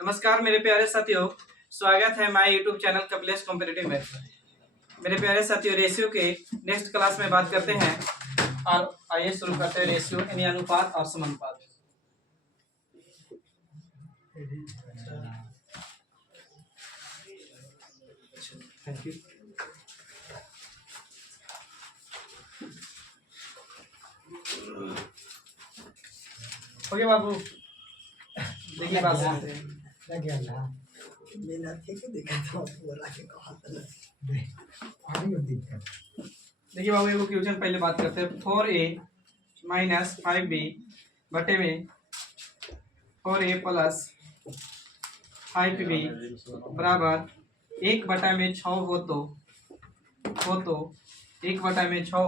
नमस्कार मेरे प्यारे साथियों, स्वागत है हमारे YouTube channel Kapilesh competitive math. मेरे प्यारे साथियों, रेशियो के नेक्स्ट क्लास में बात करते हैं और आइए शुरू करते हैं रेशियो यानी अनुपात और समानुपात। Thank you. ओके बाबू, देखिए बात करते हैं। देखिए बाबू, एगो क्वेश्चन पहले बात करते हैं। 4a माइनस 5b बटे में 4a प्लस 5b बराबर 1/6 हो तो 1/6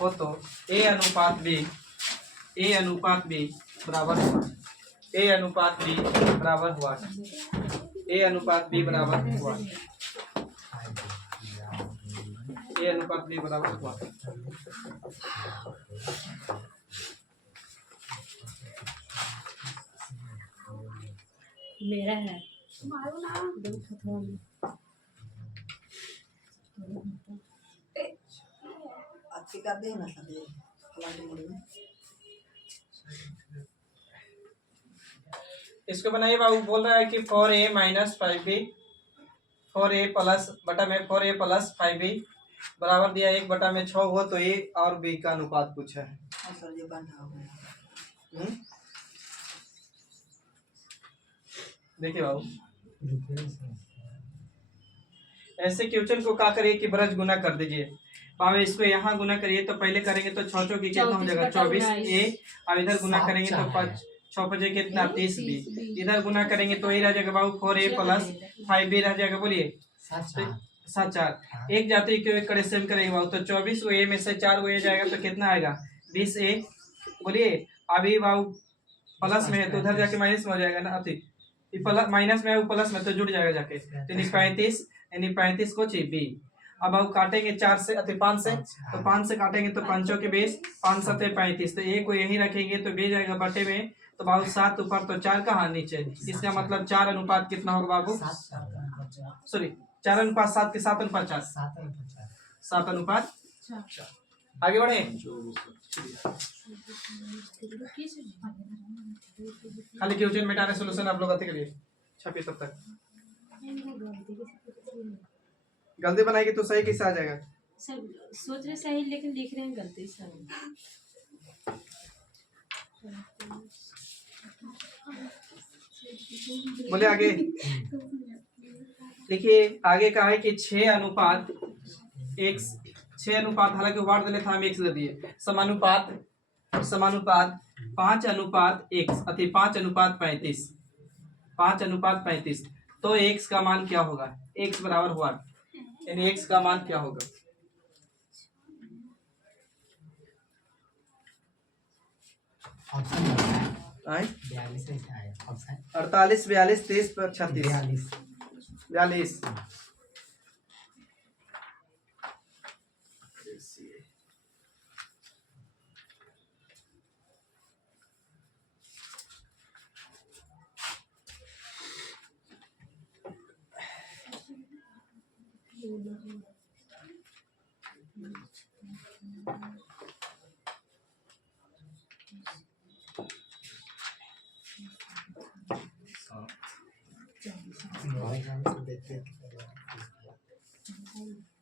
हो तो a अनुपात b बराबर हुआ। a अनुपात b बराबर हुआ। a अनुपात b बराबर हुआ। a अनुपात b बराबर हुआ। मेरा है इसको बनाइए बाबू। बोल रहा है कि 4a minus 5b 4a plus बटा में 4a प्लस 5b बराबर दिया 1/6 हो तो a और b का अनुपात पूछा है। देखिए बाबू, ऐसे क्वेश्चन को क्या करिए कि ब्रज गुना कर दीजिए। बाबू इसको यहाँ गुना करिए तो पहले करेंगे तो 6 चौकी कितना हो जाएगा 24a, और इधर गुना करेंगे तो 6 5 कितना 30b। इधर गुना करेंगे तो ये रह जाएगा बाबू 4a प्लस 5b रह जाएगा। बोलिए 7 4 एक जाते क्यों एक करे सेम करेंगे बाबू तो 24 को a में से 4 को a जाएगा तो कितना आएगा 20a। बोलिए अभी बाबू प्लस में है तो उधर जाके माइनस में हो जाएगा ना। अति माइनस में है वो प्लस में तो जुड़ जाएगा जाके। तो 35 को चाहिए b। अब हम काटेंगे 4 से अति 5 से तो 5 से काटेंगे तो 5 के 20 5 7 35 तो a को यहीं रखेंगे तो b जाएगा बटे में। तो बाबू 7 ऊपर तो 4 कहाँ नीचे। इसका मतलब 4 अनुपात कितना होगा बाबू, सॉरी 4 अनुपात 7 के 7 अनुपात 4 7 अनुपात। आगे बढ़े। खाली क्वेश्चन मिटाने सोल्यूशन आप लोग आते करिए छपिए तब तक। गलती बनाएगी तो सही कैसे आ जाएगा। सब सोच रहे सही लेकिन लिख रहे हैं गलती सब। बोले आगे देखिए, आगे का है कि 6 अनुपात x 6 अनुपात, हालांकि वार्ड दिले था हम x दे दिए। समानुपात 5 अनुपात x अति 5 अनुपात 35 5 अनुपात 35 तो x का मान क्या होगा। x बराबर हुआ यानी x का मान क्या होगा। ऑप्शन 48 42 30 36 42।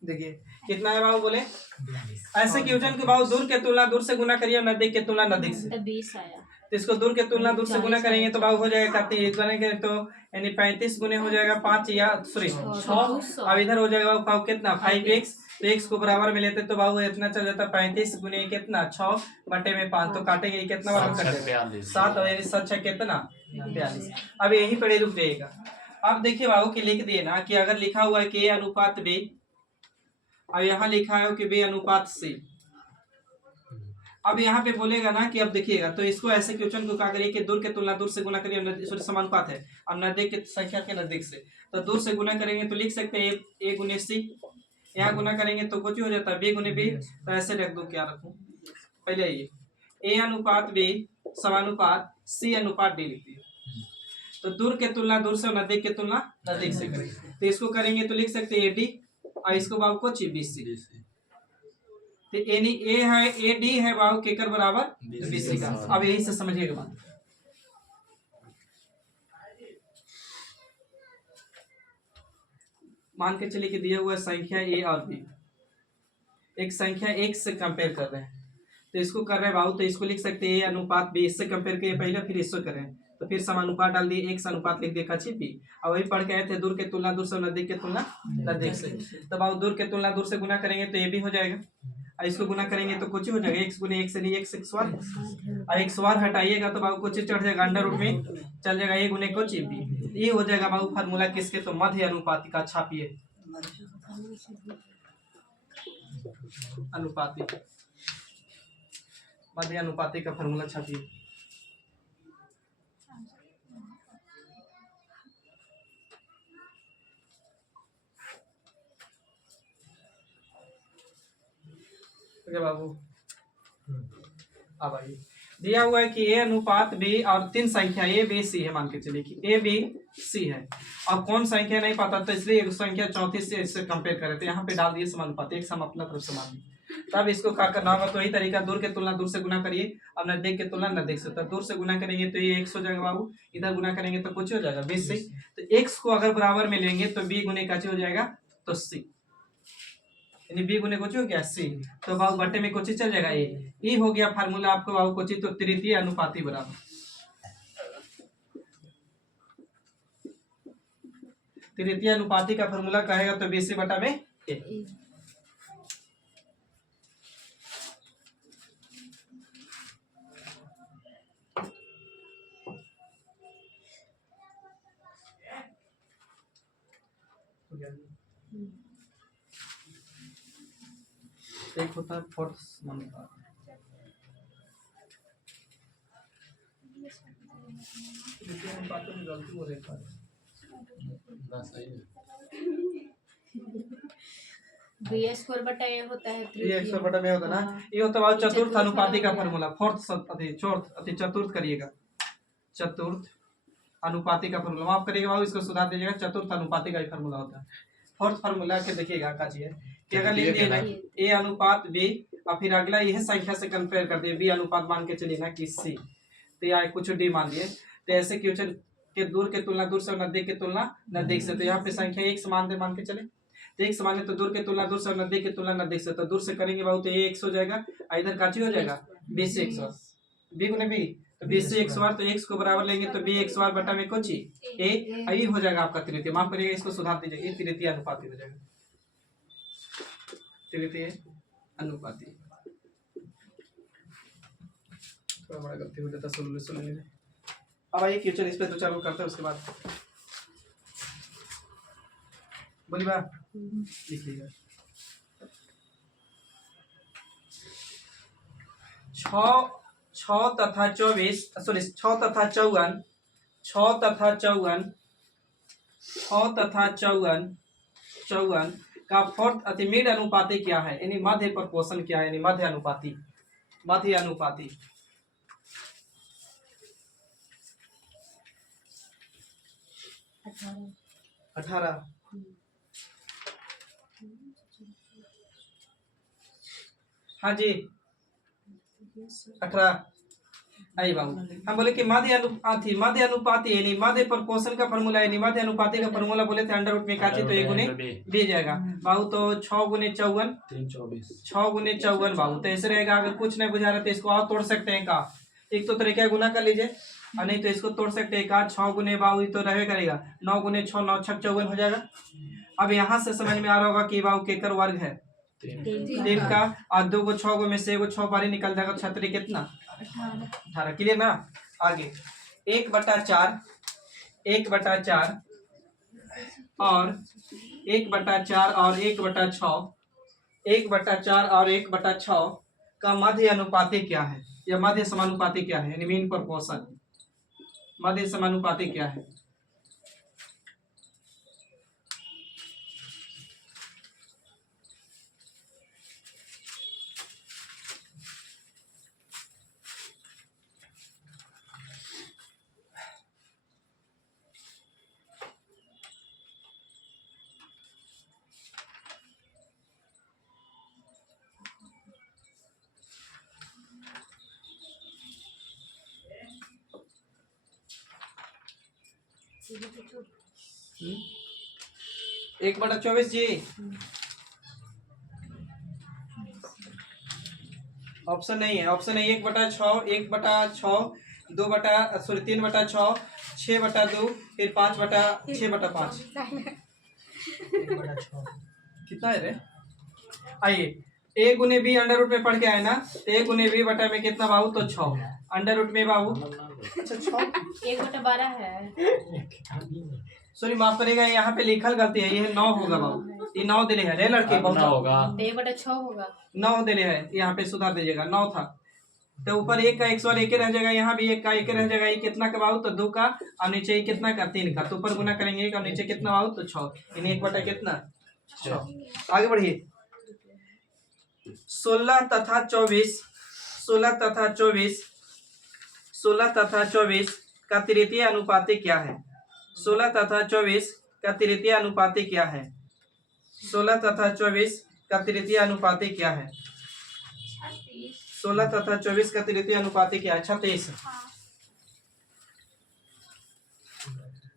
देखिए कितना है बाबू, बोले ऐसे क्वेश्चन के बाबू दूर के तुलना दूर से गुना करिए, नजदीक के तुलना नजदीक से। 20 आया तो इसको दूर के तुलना दूर से गुना करेंगे तो बाबू हो जाएगा करेंगे तो यानी 35 गुने हो जाएगा 5 या सॉरी 6। अब इधर हो जाएगा बाबू कितना 5x तो x को बराबर में लेते तो बाबू इतना चल जाता 35 गुने कितना 6 बटे में 5 तो काटेंगे कितना बार कर देगा 7 और यानी 7 6 कितना 42। अब यहीं पर रुक जाएगा। अब देखिए बाबू कि लिख दिए ना कि अगर लिखा हुआ है कि a अनुपात b, अब यहाँ लिखा है कि b अनुपात c। अब यहाँ पे बोलेगा ना कि अब देखिएगा तो इसको ऐसे क्वेश्चन को क्या करिए कि दूर के तुलना दूर से गुना करिए, सॉरी समानुपात है अब नजदीक के संख्या के नजदीक से। तो दूर से गुना करेंगे तो लिख सकते हैं a गुने c, यहाँ गुना करेंगे तो कुछ हो जाता है b गुने b। तो ऐसे रख दो, क्या रखूं पहले ये a अनुपात b समानुपात c अनुपात d लिख दिया। तो दूर के तुलना दूर से और नजदीक के तुलना नजदीक से करें। तो इसको करेंगे तो लिख सकते हैं AD और इसको बाबू को BC। तो एनी ए है AD है बाबू केकर बराबर BC का। अब यही से समझिएगा बात। मान के चलिए कि दिया हुआ संख्या A और B, एक संख्या एक से कंपेयर कर रहे हैं, तो इसको कर रहे हैं बाबू, तो इसको लिख सकते हैं A अनुपात B। इससे कंपेयर किए पहले, फिर इसको करें तो फिर समानुपात डाल दिए, X अनुपात लिख दिया कची B। अब वही पढ़ के आए थे दूर के तुलना दूर से, नजदीक के तुलना नजदीक से। तो बाबू दूर के तुलना दूर से गुना करेंगे तो AB हो जाएगा, और इसको गुना करेंगे तो कुछ हो जाएगा, x गुने x नहीं x स्क्वायर, और x स्क्वायर हटाइएगा तो बाबू कुछ चढ़ जाएगा, अंडर रूट में चल जाएगा, a गुने कुछ b। ये हो जाएगा बाबू फार्मूला किसके, तो मध्य अनुपाती का। छापिए अनुपाती, मध्य अनुपाती का फार्मूला छापिए। बाबू अब आइए, दिया हुआ है कि A अनुपात B और तीन संख्या A B C है, मान के चलिए कि A B C है, और कौन संख्या नहीं पता तो इसलिए एक संख्या 34 से इससे कंपेयर करें, तो यहाँ पे डाल दिए समानुपाती, एक सम अपना तरफ से मान लिया। तब इसको क्या करना होगा, तो वही तरीका, दूर के तुलना दूर से गुना करिए, अब नजदीक के तुलना नजदीक से। तो दूर से गुना करेंगे तो ये x हो जाएगा बाबू, इधर गुना करेंगे तो कुछ हो जाएगा 20 से। तो x को अगर बराबर में लेंगे तो b गुने का हो जाएगा तो c, यानी b गुने कुछ हो गया c, तो बाबू बट्टे में कुछ चल जाएगा a। ये हो गया फार्मूला आपको बाबू कुछ, तो तृतीय अनुपाती बराबर, तृतीय अनुपाती का फार्मूला कहेगा तो BC बटा में a। एक होता है फोर्थ नंबर, गलती हो रही है। B स्क्वायर बटा A होता है, ये स्क्वायर बटा में होता है ना, ये होता है चतुर्थ अनुपाती का फार्मूला, चतुर्थ करिएगा, चतुर्थ अनुपाती का फार्मूला माफ करिएगा बाबू, इसको सुधार दीजिएगा, चतुर्थ अनुपाती का ही फार्मूला होता है। फोर्थ फार्मूला के देखिएगा का चीज है कि अगर लिख दिया जाए A अनुपात B और फिर अगला यह संख्या से कंपेयर कर दिए, B अनुपात मान के चलिए ना कि C, तो या कुछ D मान लिए, तो ऐसे क्वेश्चन के दूर के तुलना दूर से और नजदीक के तुलना नजदीक से, तो यहाँ पे संख्या एक समान दे मान के चले, तो एक समान है तो दूर के तुलना दूर से और नजदीक के तुलना नजदीक से, तो दूर से करेंगे बाबू तो ये x हो जाएगा, इधर काची हो जाएगा b से x, b गुने b, तो b से x बार, तो x को बराबर लेंगे तो b x बार बटा में कुछ a, ये हो जाएगा आपका तृतीय, माफ करिएगा इसको सुधार दीजिए, ये तृतीय अनुपाती हो जाएगा, तृतीय अनुपाती। थोड़ा बड़ा गलती हो जाता सोल्यूशन में। अब आइए क्वेश्चन इस पे दो चार करते हैं, उसके बाद बोली बात लिखिएगा। 6 तथा 24 सॉरी 6 तथा 54 6 तथा 54 6 तथा 54 54 का फोर्थ अति मिड अनुपाती क्या है, यानी मध्य प्रपोर्शन क्या है, यानी मध्य अनुपाती, मध्य अनुपाती। अठारह हाँ जी 18। आई बाबू हम बोले कि मध्य अनुपाती, मध्य अनुपाती यानी मध्य प्रपोर्शन का फॉर्मूला, यानी मध्य अनुपाती का फॉर्मूला बोले थे अंडर रूट में काचे, तो एक गुने बी जाएगा बाबू, तो 6 गुने 54 6 गुने 54 बाबू, तो ऐसे रहेगा। अगर कुछ नहीं बुझा रहे तो इसको और तोड़ सकते हैं का, एक तो तरीका गुना कर लीजिए, और नहीं तो इसको तोड़ सकते हैं का, 6 गुने बाबू तो रहे करेगा 9 गुने 6 9 6 54 हो जाएगा। अब यहाँ से समझ में आ रहा होगा कि बाबू केकर वर्ग है 3 का, और 2 को 6 में से 1 6 बारी निकल जाएगा, 6 कितना 18। क्लियर ना। आगे 1/4 1/4 और 1/4 और 1/6 1/4 और 1/6 का मध्य अनुपाती क्या है, या मध्य समानुपाती क्या है, यानी मीन प्रोपोर्शन, मध्य समानुपाती क्या है। 1/24 जी। ऑप्शन नहीं है, ऑप्शन है 1/6, 1/6, 3/6, 6/2, फिर 5/6/5। कितना है रे? आइए, ए गुने बी अंडर रूट में पढ़ के आए ना, तो ए गुने बी बटा में कितना बाबू? तो 6 अंडर रूट में बाबू। अच्छा 6 1/12 है। सॉरी माफ करेगा, यहाँ पे लिखल गलती है, ये 9 होगा बाबू, ये 9 देने है रे लड़के, बहुत होगा 1/6 होगा। 9 देने है, यहाँ पे सुधार दीजिएगा, 9 था तो ऊपर 1 का 1 एक रह जाएगा, यहाँ भी 1 का 1 रह जाएगा। ये कितना का बाबू? तो 2 का, और नीचे ये कितना का? 3 का। तो ऊपर गुना करेंगे 1 और नीचे कितना बाबू? तो 6, यानी 1 बटा कितना? 6। आगे बढ़िए। 16 तथा 24 का तृतीय अनुपाती क्या है? 16 तथा 24 का तृतीय अनुपाती क्या है? 16 तथा 24 का तृतीय अनुपाती क्या है? 16 तथा 24 का तृतीय अनुपाती क्या है? 36।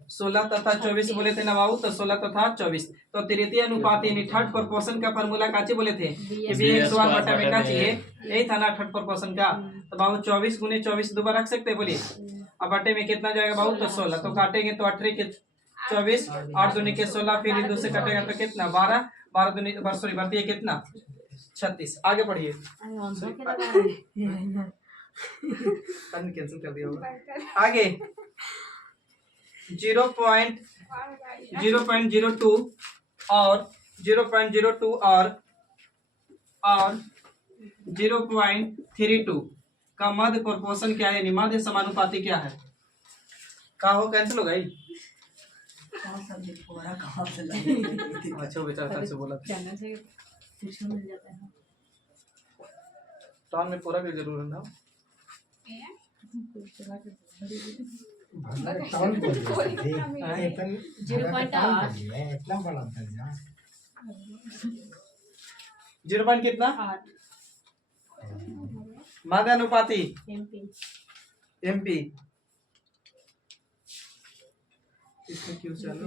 16 तथा 24 बोले थे ना बाबू, तो 16 तथा 24 तो तृतीय अनुपात यानी थर्ड प्रोपोर्शन का फॉर्मूला काची बोले थे? bx1 बटा में का चाहिए, यही था ना थर्ड प्रोपोर्शन का। तो बाबू 24 गुने 24 दोबारा रख सकते हैं, बोलिए। अब बटे में कितना जाएगा बाबू? तो 16। तो काटेंगे तो 18 के 24, 8 दूनी के 16, फिर 2 से कटेगा तो कितना? 12, 12 दूनी सॉरी बढ़ती है कितना? 36। आगे बढ़िए। कैंसिल कर दिया होगा। आगे 0.02 और 0.02 और 0.32 का मध्य प्रोपोर्शन क्या है, यानी मध्य समानुपाती क्या है? का हो कैंसिल हो गई? अच्छा बेचारा से बोला टॉन में पूरा भी जरूर है ना। 0 कितना? 8 मध्य अनुपाती एमपी। इसमें क्यों चैनल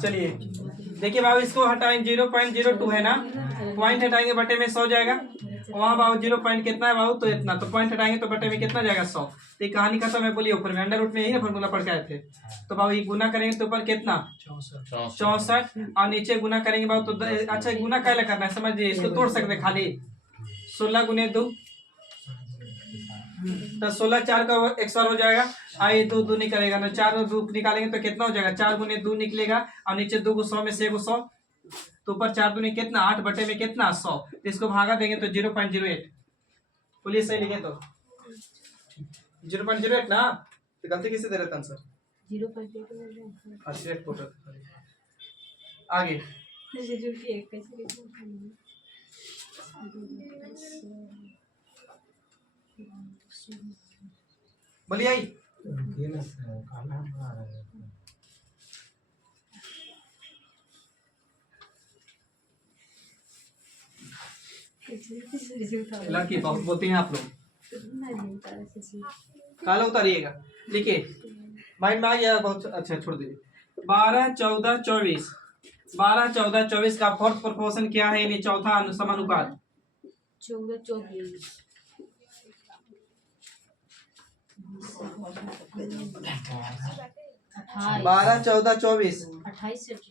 चलिए देखिए बाबू, इसको हटाएंगे 0.02 है ना, पॉइंट हटाएंगे बटे में 100 जाएगा। वहाँ बाबू 0 पॉइंट कितना है बाबू? तो इतना। तो पॉइंट हटाएंगे तो बटे में कितना जाएगा? 100। तो ये कहानी खत्म है। बोलिए ऊपर में अंडर रूट में यही ना फॉर्मूला पढ़ के आए थे। तो बाबू ये गुना करेंगे तो ऊपर कितना? 64 और नीचे गुना करेंगे बाबू तो अच्छा गुना कैसे करना है समझिए, इसको तोड़ सकते खाली 16 गुने 2 तो 16 4 का 100 हो जाएगा। आइए 2 2 निकलेगा ना, 4 और 2 निकालेंगे तो कितना हो जाएगा? 4 गुने 2 निकलेगा और नीचे 2 को 100 में से 100 तो ऊपर 4 दूनी कितना? 8 बटे में कितना? 100। तो इसको भागा देंगे तो 0.08। बोलिए सही लिखे तो 0.08 ना, तो गलती किससे दे रहे थे आंसर? 0.08। आगे बोलिए आई। लड़की बहुत बोलती हैं आप लोग, काला उतारिएगा। लिखिए माइंड में आ गया बहुत अच्छा, छोड़ दीजिए। 12 14 24 12 14 24 का फोर्थ प्रोपोर्शन क्या है, यानी चौथा समानुपात? 14 24 12 14 24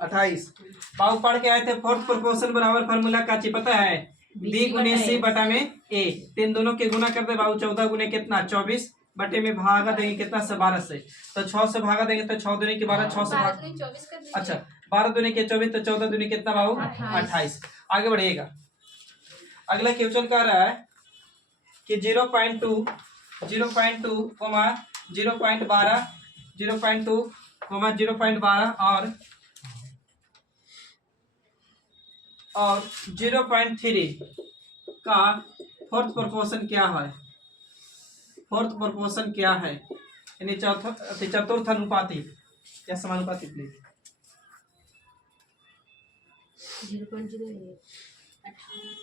28। बाबू पढ़ के आए थे फोर्थ प्रोपोर्शन बराबर फार्मूला का ची पता है? बी गुने सी बटा में ए। तीन दोनों के गुना करते बाबू 14 गुने कितना? 24 बटे में भागा देंगे कितना से? 12 से। तो 6 से भागा देंगे तो 6 दूनी के 12, 6 से अच्छा 12 दूनी के 24 तो 14 दूनी कितना बाबू? 28। आगे बढ़िएगा। अगला क्वेश्चन कह रहा है कि 0.2 0.2 0.12 0.2 0.12 और 0.3 का फोर्थ प्रोपोर्शन क्या है? फोर्थ प्रोपोर्शन क्या है, यानी चतुर्थ अनुपाती या समानुपाती? प्लीज 0.08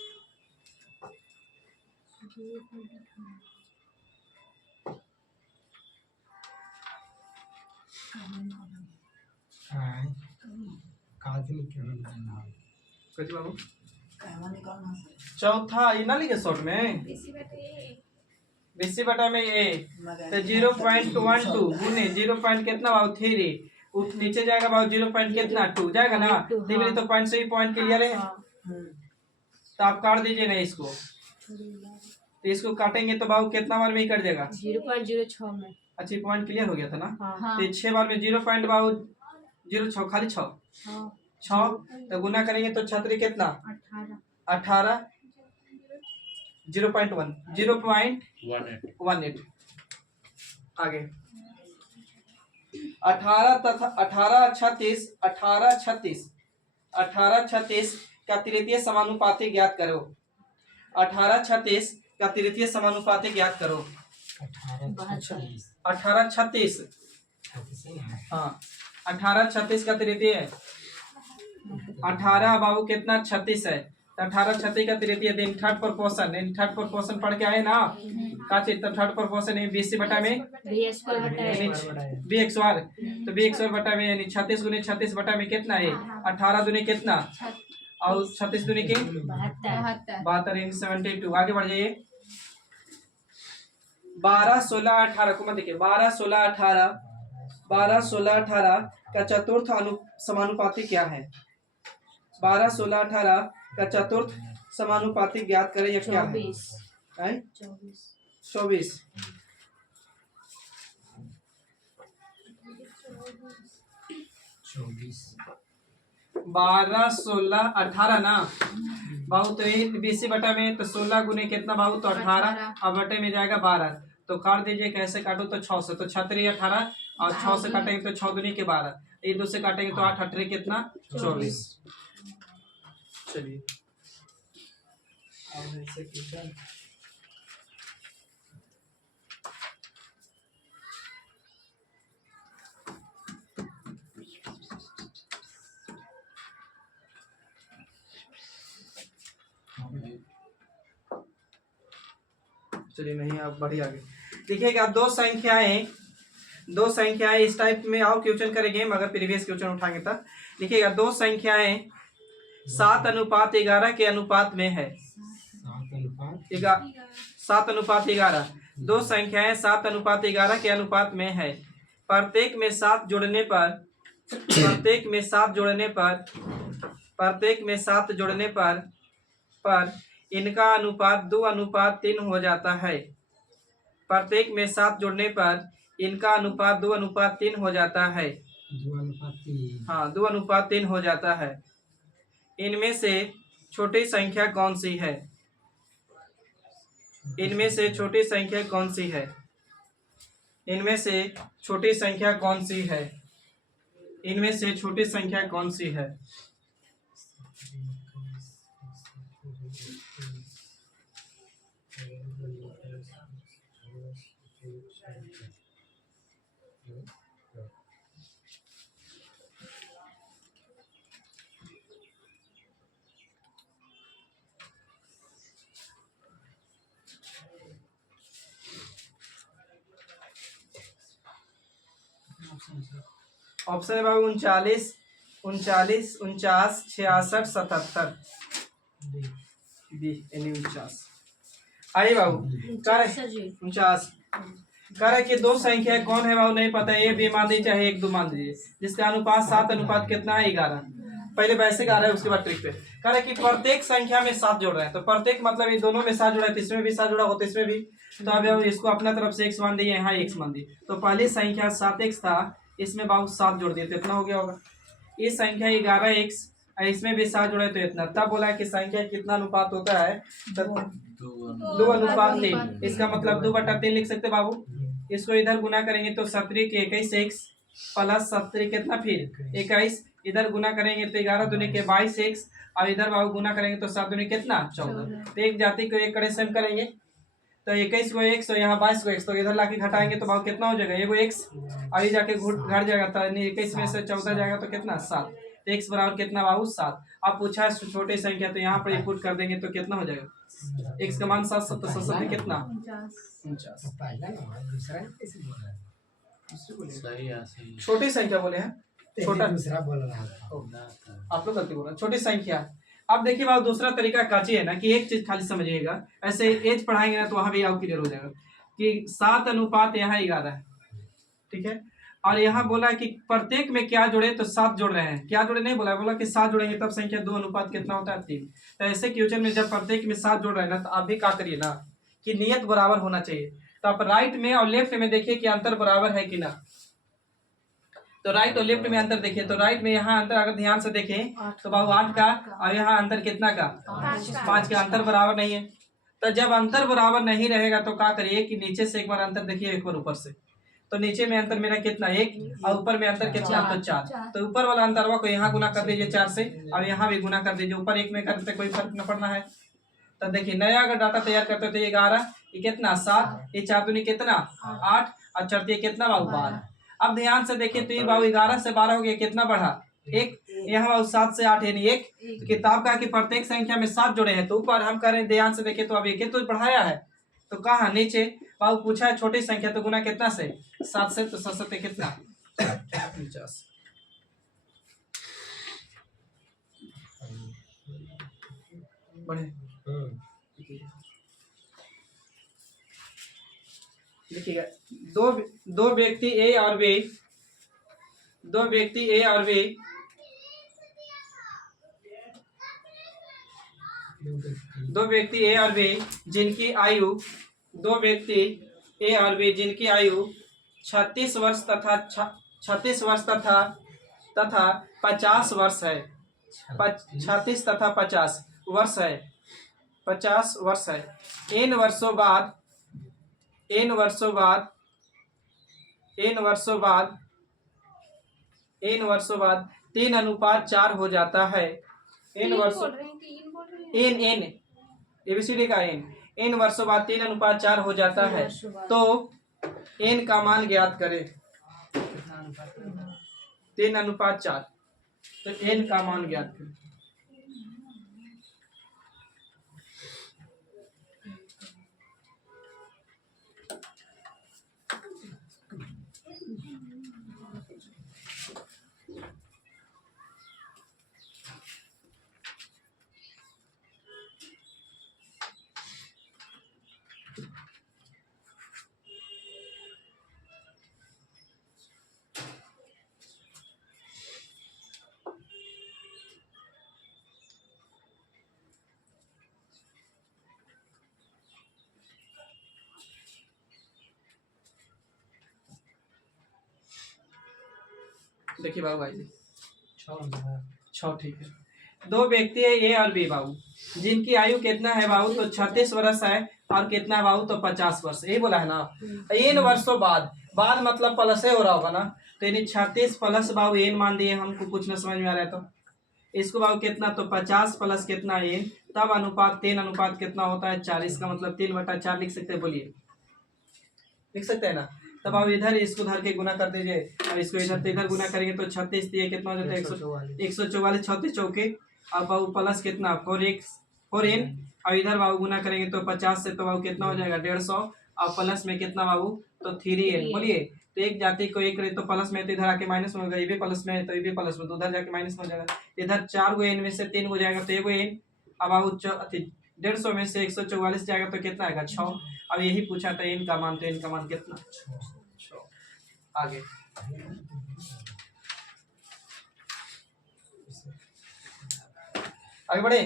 कुछ बाबू चौथा ये ना लिखे शॉर्ट में बीसी बटा में ए तो 0.12 गुने 0 पॉइंट कितना बाबू 3 नीचे जाएगा बाबू 0 पॉइंट कितना 2 जाएगा ना तो पॉइंट से ही पॉइंट क्लियर है। तो आप काट दीजिए ना इसको, तो इसको काटेंगे तो बाबू कितना बार में ही कट जाएगा 0.06 में। अच्छा पॉइंट क्लियर हो गया था ना। हाँ। तो 6 बार में 0 पॉइंट बाबू 0.6 खाली 6 तो गुना करेंगे तो छतरी कितना 18 0.1 0.18 आगे 18 तथा 18 36 का तृतीय समानुपाती ज्ञात करो। 18 36 का तृतीय समानुपाती ज्ञात करो। 18 36 हाँ 18 36 का तृतीय है 18 बाबू कितना 36 है तो 18 36 का तृतीय दिन थर्ड प्रोपोर्शन पढ़ के आए ना का चीज तो थर्ड प्रोपोर्शन है 20 बटा में बी एक्स वार तो बी एक्स वार बटा में यानी 36 गुने 36 बटा में कितना है 18 दुनी कितना और 36 दुनी के 72 इन 72। आगे बढ़ जाइए 12 16 18 को मत देखिए 12 16 18 का चतुर्थ समानुपाती क्या है। 12 16 18 का चतुर्थ समानुपाती ज्ञात करें यह क्या है 24 12 16 18 ना बाबू तो ये 20 बटा में तो 16 गुने कितना बाबू तो 18 और बटे में जाएगा 12 तो काट दीजिए कैसे काटो तो 6 से तो 36 18 और 6 से काटेंगे तो 6 दुनी के 12 ये 2 से काटेंगे तो 8 18 कितना 24। चलिए चलिए नहीं आप बढ़िया आगे देखिएगा दो संख्याएं इस टाइप में आओ क्वेश्चन करेंगे मगर प्रीवियस क्वेश्चन उठाएंगे तब देखिएगा दो संख्याएं 7:11 के अनुपात में है 7:11 दो संख्याएं 7:11 के अनुपात में है प्रत्येक में 7 जोड़ने पर इनका अनुपात 2:3 हो जाता है। प्रत्येक में 7 जोड़ने पर इनका अनुपात 2:3 हो जाता है। 2:3 हो जाता है। इनमें से छोटी संख्या कौन सी है। इनमें से छोटी संख्या कौन सी है। इनमें से छोटी संख्या कौन सी है। इनमें से छोटी संख्या कौन सी है। ऑप्शन है बाबू 39 49 49 66 77 49। आइए बाबू कर 49 करे कि दो संख्या कौन है बाबू नहीं पता ए बी मान दीजिए चाहे 1 2 मान दीजिए जिसका अनुपात 7 अनुपात कितना है 11। पहले बेसिक आ रहा है उसके बाद ट्रिक पे करे कि प्रत्येक संख्या में 7 जोड़ रहे हैं तो प्रत्येक मतलब ये दोनों में 7 जोड़ा है तो इसमें भी 7 जोड़ा होता है इसमें भी तो अब इसको अपना तरफ से x मान दिए यहाँ x मान दिए तो पहली संख्या 7x था इसमें बाबू 7 जोड़ दिए तो इतना हो गया होगा। इस संख्या 11x इसमें भी 7 जोड़े तो इतना तब बोला कि संख्या कितना अनुपात होता है तो 2:3 इसका मतलब 2/3 लिख सकते बाबू। इसको इधर गुना करेंगे तो 17 के 21x प्लस 17 कितना फिर 21 इधर गुना करेंगे तो 11 दूनी के 22x और इधर बाबू गुना करेंगे तो 7 दूनी कितना 14 तो एक जाति को एक कड़े से हम करेंगे तो 21 को x तो यहाँ 22 को x तो इधर लाके घटाएंगे तो बाबू कितना हो जाएगा एगो x और ये जाके घट जाएगा तो 21 में से 14 जाएगा तो कितना 7 तो x बराबर कितना बाबू 7 अब पूछा है छोटी संख्या, तो यहाँ पर पुट कर देंगे तो कितना हो जाएगा, x का मान 7 7 7 7 कितना 49। सही है सही। छोटी संख्या बोले हैं, छोटा दूसरा बोल रहा था। आप लोग गलती बोल रहे हैं, छोटी संख्या। अब देखिए बात दूसरा तरीका काची है ना कि एक चीज खाली समझिएगा, ऐसे एज पढ़ाएंगे ना तो वहां भी आप क्लियर हो जाएगा कि 7 अनुपात यहाँ 11 है, ठीक है। और यहाँ बोला कि प्रत्येक में क्या जोड़े, तो 7 जोड़ रहे हैं, क्या जोड़े नहीं बोला, बोला कि 7 जोड़ेंगे तब संख्या 2 अनुपात कितना होता है 3। तो ऐसे क्वेश्चन में जब प्रत्येक में 7 जोड़ रहे हैं ना, तो आप भी क्या करिए ना कि नियत बराबर होना चाहिए। तो आप राइट में और लेफ्ट में देखिए कि अंतर बराबर है कि ना, तो राइट और लेफ्ट में अंतर देखिए। तो राइट में यहाँ अंतर अगर ध्यान से देखें तो बाबू 8 का, और यहाँ अंतर कितना का 5 का, अंतर बराबर नहीं है। तो जब अंतर बराबर नहीं रहेगा तो क्या करिए कि नीचे से एक बार अंतर देखिए, एक बार ऊपर से। तो नीचे में अंतर मेरा कितना 1 और ऊपर में अंतर कितना तो 4। तो ऊपर वाला अंतरवा को यहाँ गुना कर दीजिए 4 से, और यहाँ भी गुना कर दीजिए। ऊपर 1 में करते कोई फर्क न पड़ना है। तो देखिए नया अगर डाटा तैयार करते तो 11, ये कितना 7, ये 4 दूनी कितना 8, और चढ़ती कितना बाबू 12। अब ध्यान से देखिए तो ये बाबू 11 से 12 हो गया, कितना बढ़ा 1, यहाँ बाबू 7 से 8 यानी 1। तो किताब का कि प्रत्येक संख्या में 7 जोड़े हैं, तो ऊपर हम करें ध्यान से देखिए तो अब 1 तो बढ़ाया है। तो कहा नीचे बाबू पूछा है छोटी संख्या, तो गुना कितना से 7 से, तो 7 7 कितना 50। बढ़े देखिएगा, दो व्यक्ति ए और बी, दो व्यक्ति ए और बी, दो व्यक्ति ए और बी जिनकी आयु, दो व्यक्ति ए और बी जिनकी आयु 36 वर्ष तथा 36 वर्ष तथा 50 वर्ष है, 36 तथा 50 वर्ष है, 50 वर्ष है। इन वर्षों बाद 3:4 हो जाता है। इन वर्षों इन एबीसीडी का इन वर्षों बाद 3:4 हो जाता है। तो n का मान ज्ञात करें, 3:4। तो n का मान ज्ञात करें। देखिए बाबू भाई 6 ठीक है। दो व्यक्ति है ए और बी बाबू, जिनकी आयु कितना है बाबू, तो 36 वर्ष है, और कितना बाबू तो 50 वर्ष, यही बोला है ना। इन वर्षों बाद मतलब प्लस हो रहा होगा ना, तो यानी 36 प्लस बाबू एन मान दिए, हमको कुछ ना समझ में आ रहा है। तो इसको बाबू कितना, तो 50 प्लस कितना एन, तब अनुपात 3 कितना होता है 4। इसका मतलब 3/4 लिख सकते हैं, बोलिए लिख सकते हैं ना। तब आप इधर इसको धर के गुना कर दीजिए, और इसको इधर गुना करेंगे तो 36 दिए कितना हो जाता है 144, 36 चौके। अब बाबू प्लस कितना 4n, और इधर बाबू गुना करेंगे तो 50 से, तो बाबू कितना हो जाएगा 150, और प्लस में कितना बाबू तो 3n। बोलिए तो एक जाति को एक करे तो प्लस में, तो इधर आके माइनस में होगा, ये भी प्लस में है तो ये भी प्लस में, तो उधर जाके माइनस में हो जाएगा। इधर 4 गो n में से 3 हो जाएगा तो 1 n। अब बाबू 150 में से 144 जाएगा तो कितना आएगा 6। अब यही पूछा था n का मान, तो n का मान कितना 6। आगे बढ़े,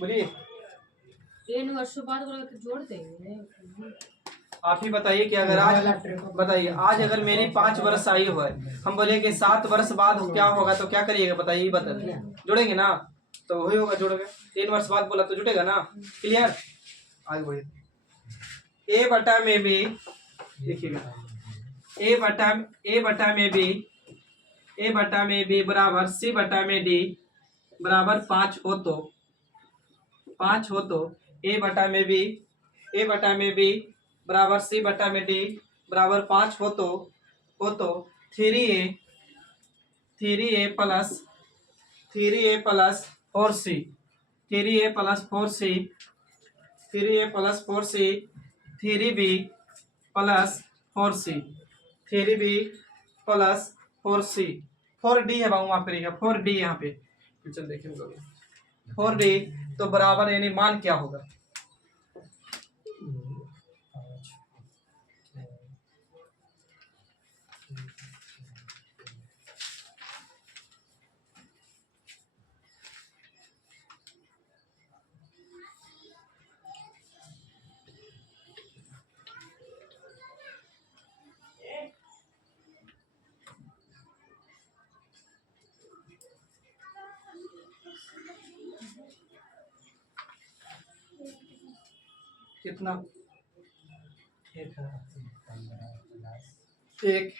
बोलिए 3 वर्षों बाद जोड़ देंगे। आप ही बताइए कि अगर आज बताइए, आज अगर मेरी 5 वर्ष आयु है, हम बोले कि 7 वर्ष बाद क्या होगा, तो क्या करिएगा बताइए, बता जोड़ेंगे ना, तो वही होगा जोड़ोगे। 3 वर्ष बाद बोला तो जुटेगा ना, क्लियर। आगे बढ़िए, ए बटा में बी, देखिएगा ए बटा में बी बराबर सी बटा में डी बराबर 5 हो तो ए बटा में बी बराबर सी बटा में डी बराबर 5 हो तो 3a plus 3a plus 4c, 3a plus 4c, 3a plus 4c, 3b plus 4c, 3b plus 4c, 4d है बाबू, माफ करिएगा 4d यहाँ पे। चल देखिए 4d तो बराबर यानी मान क्या होगा? कितना? एक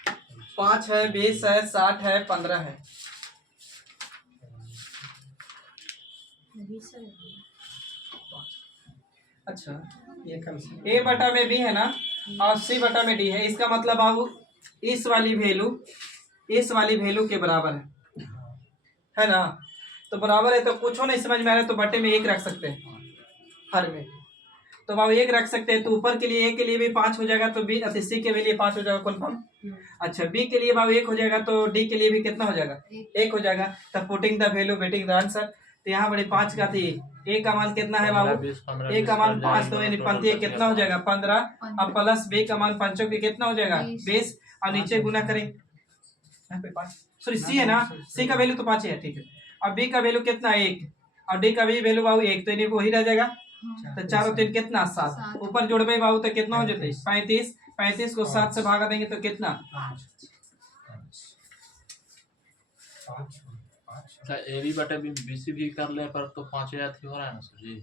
5 है, 20 है, 60 है, 15 है। अच्छा ये कम से ए बटा में बी है ना, और सी बटा में डी है। इसका मतलब अब इस वाली वैल्यू के बराबर है ना? तो बराबर है तो कुछ हो नहीं समझ में आ रहा है तो बटे में 1 रख सकते हैं हर में। तो बाबू 1 रख सकते हैं तो ऊपर के लिए ए के लिए भी 5 हो जाएगा, तो बी सी के लिए 5 हो जाएगा कन्फर्म। अच्छा बी के लिए बाबू 1 हो जाएगा, तो डी के लिए भी कितना हो जाएगा? 1 हो जाएगा। तब putting the value getting the answer. तो यहाँ बड़े 5 का थी, ए का मान कितना है बाबू? ए का मान 5, तो यानी पंती कितना हो जाएगा? 15। अब प्लस बी का मान पंचों के कितना हो जाएगा? 20। और नीचे गुना करेंगे, यहाँ पे 5, सॉरी सी है ना, सी का वैल्यू तो 5 ही है, ठीक है। अब बी का वैल्यू कितना है? 1। और डी का भी वैल्यू बाबू 1, तो इन्हीं को ही रह जाएगा। तो 4 और 3 कितना? 7। ऊपर जोड़बे बाबू तो कितना हो जाते? 35। 35 को 7 से भागा देंगे तो कितना? अच्छा ए बी बटे बी सी भी कर ले पर तो 5 या थी हो रहा है ना सर जी।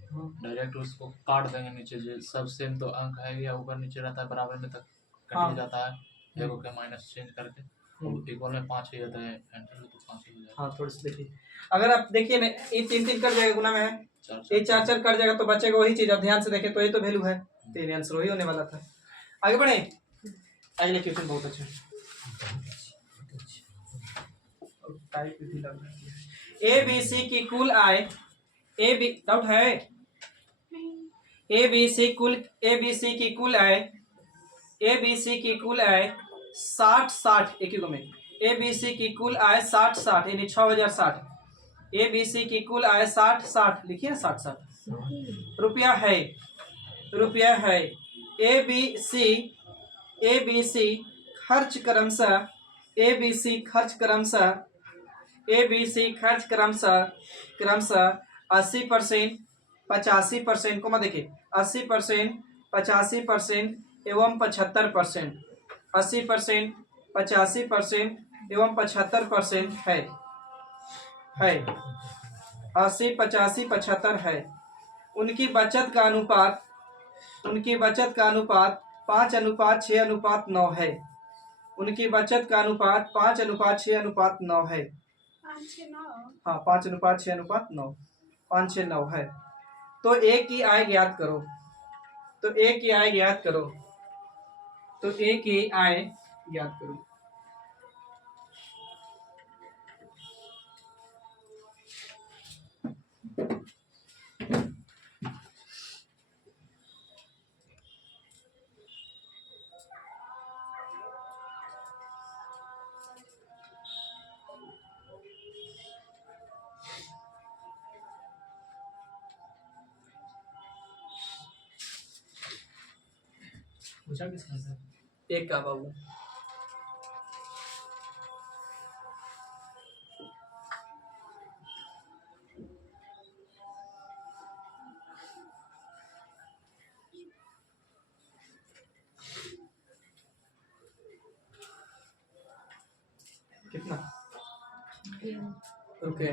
डायरेक्ट उसको काट देंगे नीचे, जो सब सेम तो अंक है या ऊपर नीचे रहता है बराबर में तक कट जाता है, देखो के माइनस चेंज करके इक्वल में 5 ही आता है, एंटर तो 5 ही हो जाएगा। हाँ थोड़ी सी देखिए, अगर आप देखिए ना ये 3 3 कर जाएगा, गुना में है, ये 4 4 कर जाएगा तो बचेगा वही चीज। आप ध्यान से देखें तो ये तो वैल्यू है, तो ये आंसर वही होने वाला था। आगे बढ़े, अगले क्वेश्चन बहुत अच्छा ए बी सी की कुल आय, ए बी डाउट है, ए बी सी की कुल आय, ए बी सी की कुल आय 60 एक ही में, ए बी सी की कुल आय 60 यानी 6060, ए बी सी की कुल आय 60 लिखिए 60 रुपया है। ए बी सी खर्च क्रमशः 80%, 85% को मत देखिए, 80%, 85% एवं 75%, 80%, 85% एवं 75% है 80, 85, 75 है। उनकी बचत का अनुपात 5:6:9 है। उनकी बचत का अनुपात 5:6:9 है। हाँ 5:6:9, 5 6 9 है। तो ए की आय ज्ञात करो, तो ए की आय ज्ञात करो। पूछा किसने सर? एक का बाबू कितना रुके?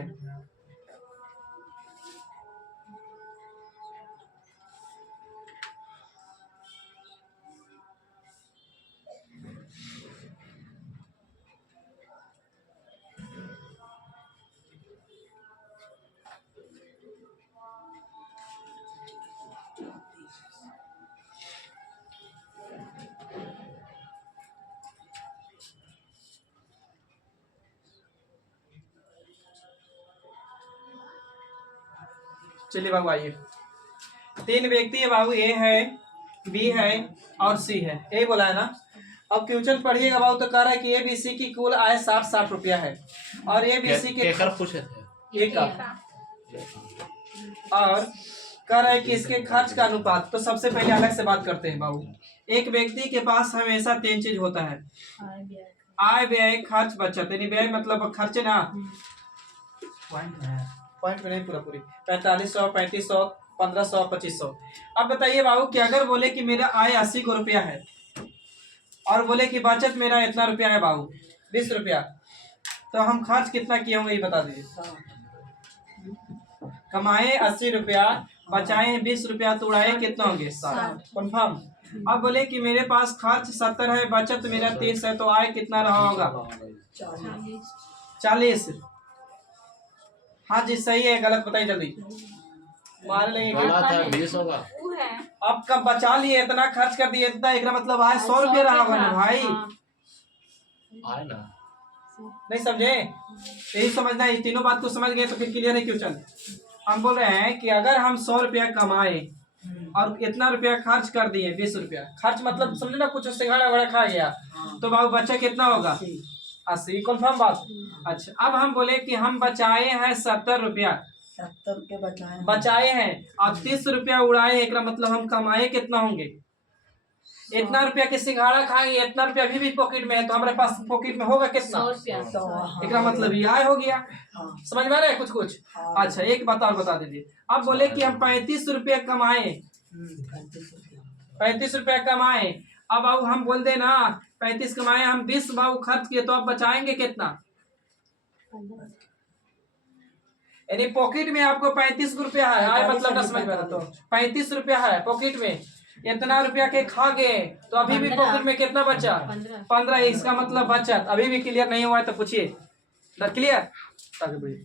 चलिए बाबू आइए, 3 व्यक्ति है बाबू, ए है, बी है और सी है, यही बोला है ना। अब क्वेश्चन पढ़िएगा बाबू, तो कह रहा है कि ए बी सी की कुल आय 60 रुपया है और ए बी सी के केकर पूछे थे एक और कह रहा है कि इसके खर्च का अनुपात। तो सबसे पहले अलग से बात करते हैं बाबू। एक व्यक्ति के पास हमेशा 3 चीज होता है, आय व्यय खर्च बचत। यानी व्यय मतलब खर्चे ना, पॉइंट में नहीं पूरा पूरी 4500 3500 1500 2500। अब बताइए बाबू कि अगर बोले कि मेरा आय 80 को रुपया है और बोले कि बचत मेरा इतना रुपया है बाबू 20 रुपया, तो हम खर्च कितना किए होंगे ये बता दीजिए। कमाए 80 रुपया, बचाए 20 रुपया, तो उड़ाए कितना होंगे 60। कन्फर्म। अब बोले कि मेरे पास खर्च 70 है, बचत मेरा 30 है, तो आय कितना रहा होगा 40। हाँ जी सही है, गलत बताइए जल्दी, मार लेंगे। बोला था 20 होगा। अब कब बचा लिए, इतना खर्च कर दिए, इतना एक मतलब आय 100 रुपया रहा होगा ना भाई। आए ना, नहीं समझे, यही समझना है। तीनों बात को समझ गए तो फिर क्लियर है क्वेश्चन। हम बोल रहे हैं कि अगर हम 100 रुपया कमाए और इतना रुपया खर्च कर दिए, 20 रुपया खर्च मतलब समझे ना, कुछ सिंघाड़ा वगैरह खा गया, तो बाबू बचा कितना होगा 80। कन्फर्म बात। अच्छा अब हम बोले कि हम बचाए हैं 70 रुपया, 70 रुपये बचाए हैं और 30 रुपया उड़ाए, एक मतलब हम कमाए कितना होंगे। इतना रुपया के सिंघाड़ा खाएंगे, इतना रुपया अभी भी पॉकेट में है, तो हमारे पास पॉकेट में होगा कितना 100 रुपया। एक मतलब ये आय हो गया। समझ में आ रहा है कुछ कुछ। अच्छा एक बात और बता दीजिए। अब बोले कि हम 35 रुपया कमाए, 35 रुपया कमाए, अब हम बोल दे ना 35 कमाए, हम 20 बाबू खर्च किए, तो अब बचाएंगे कितना। यानी पॉकेट में आपको 35 रुपया है, आय मतलब ना समझ में आ रहा, तो 35 रुपया है पॉकेट में, इतना रुपया के खा गए, तो अभी भी पॉकेट में कितना बचा 15। इसका मतलब बचत अभी भी क्लियर नहीं हुआ है तो पूछिए। क्लियर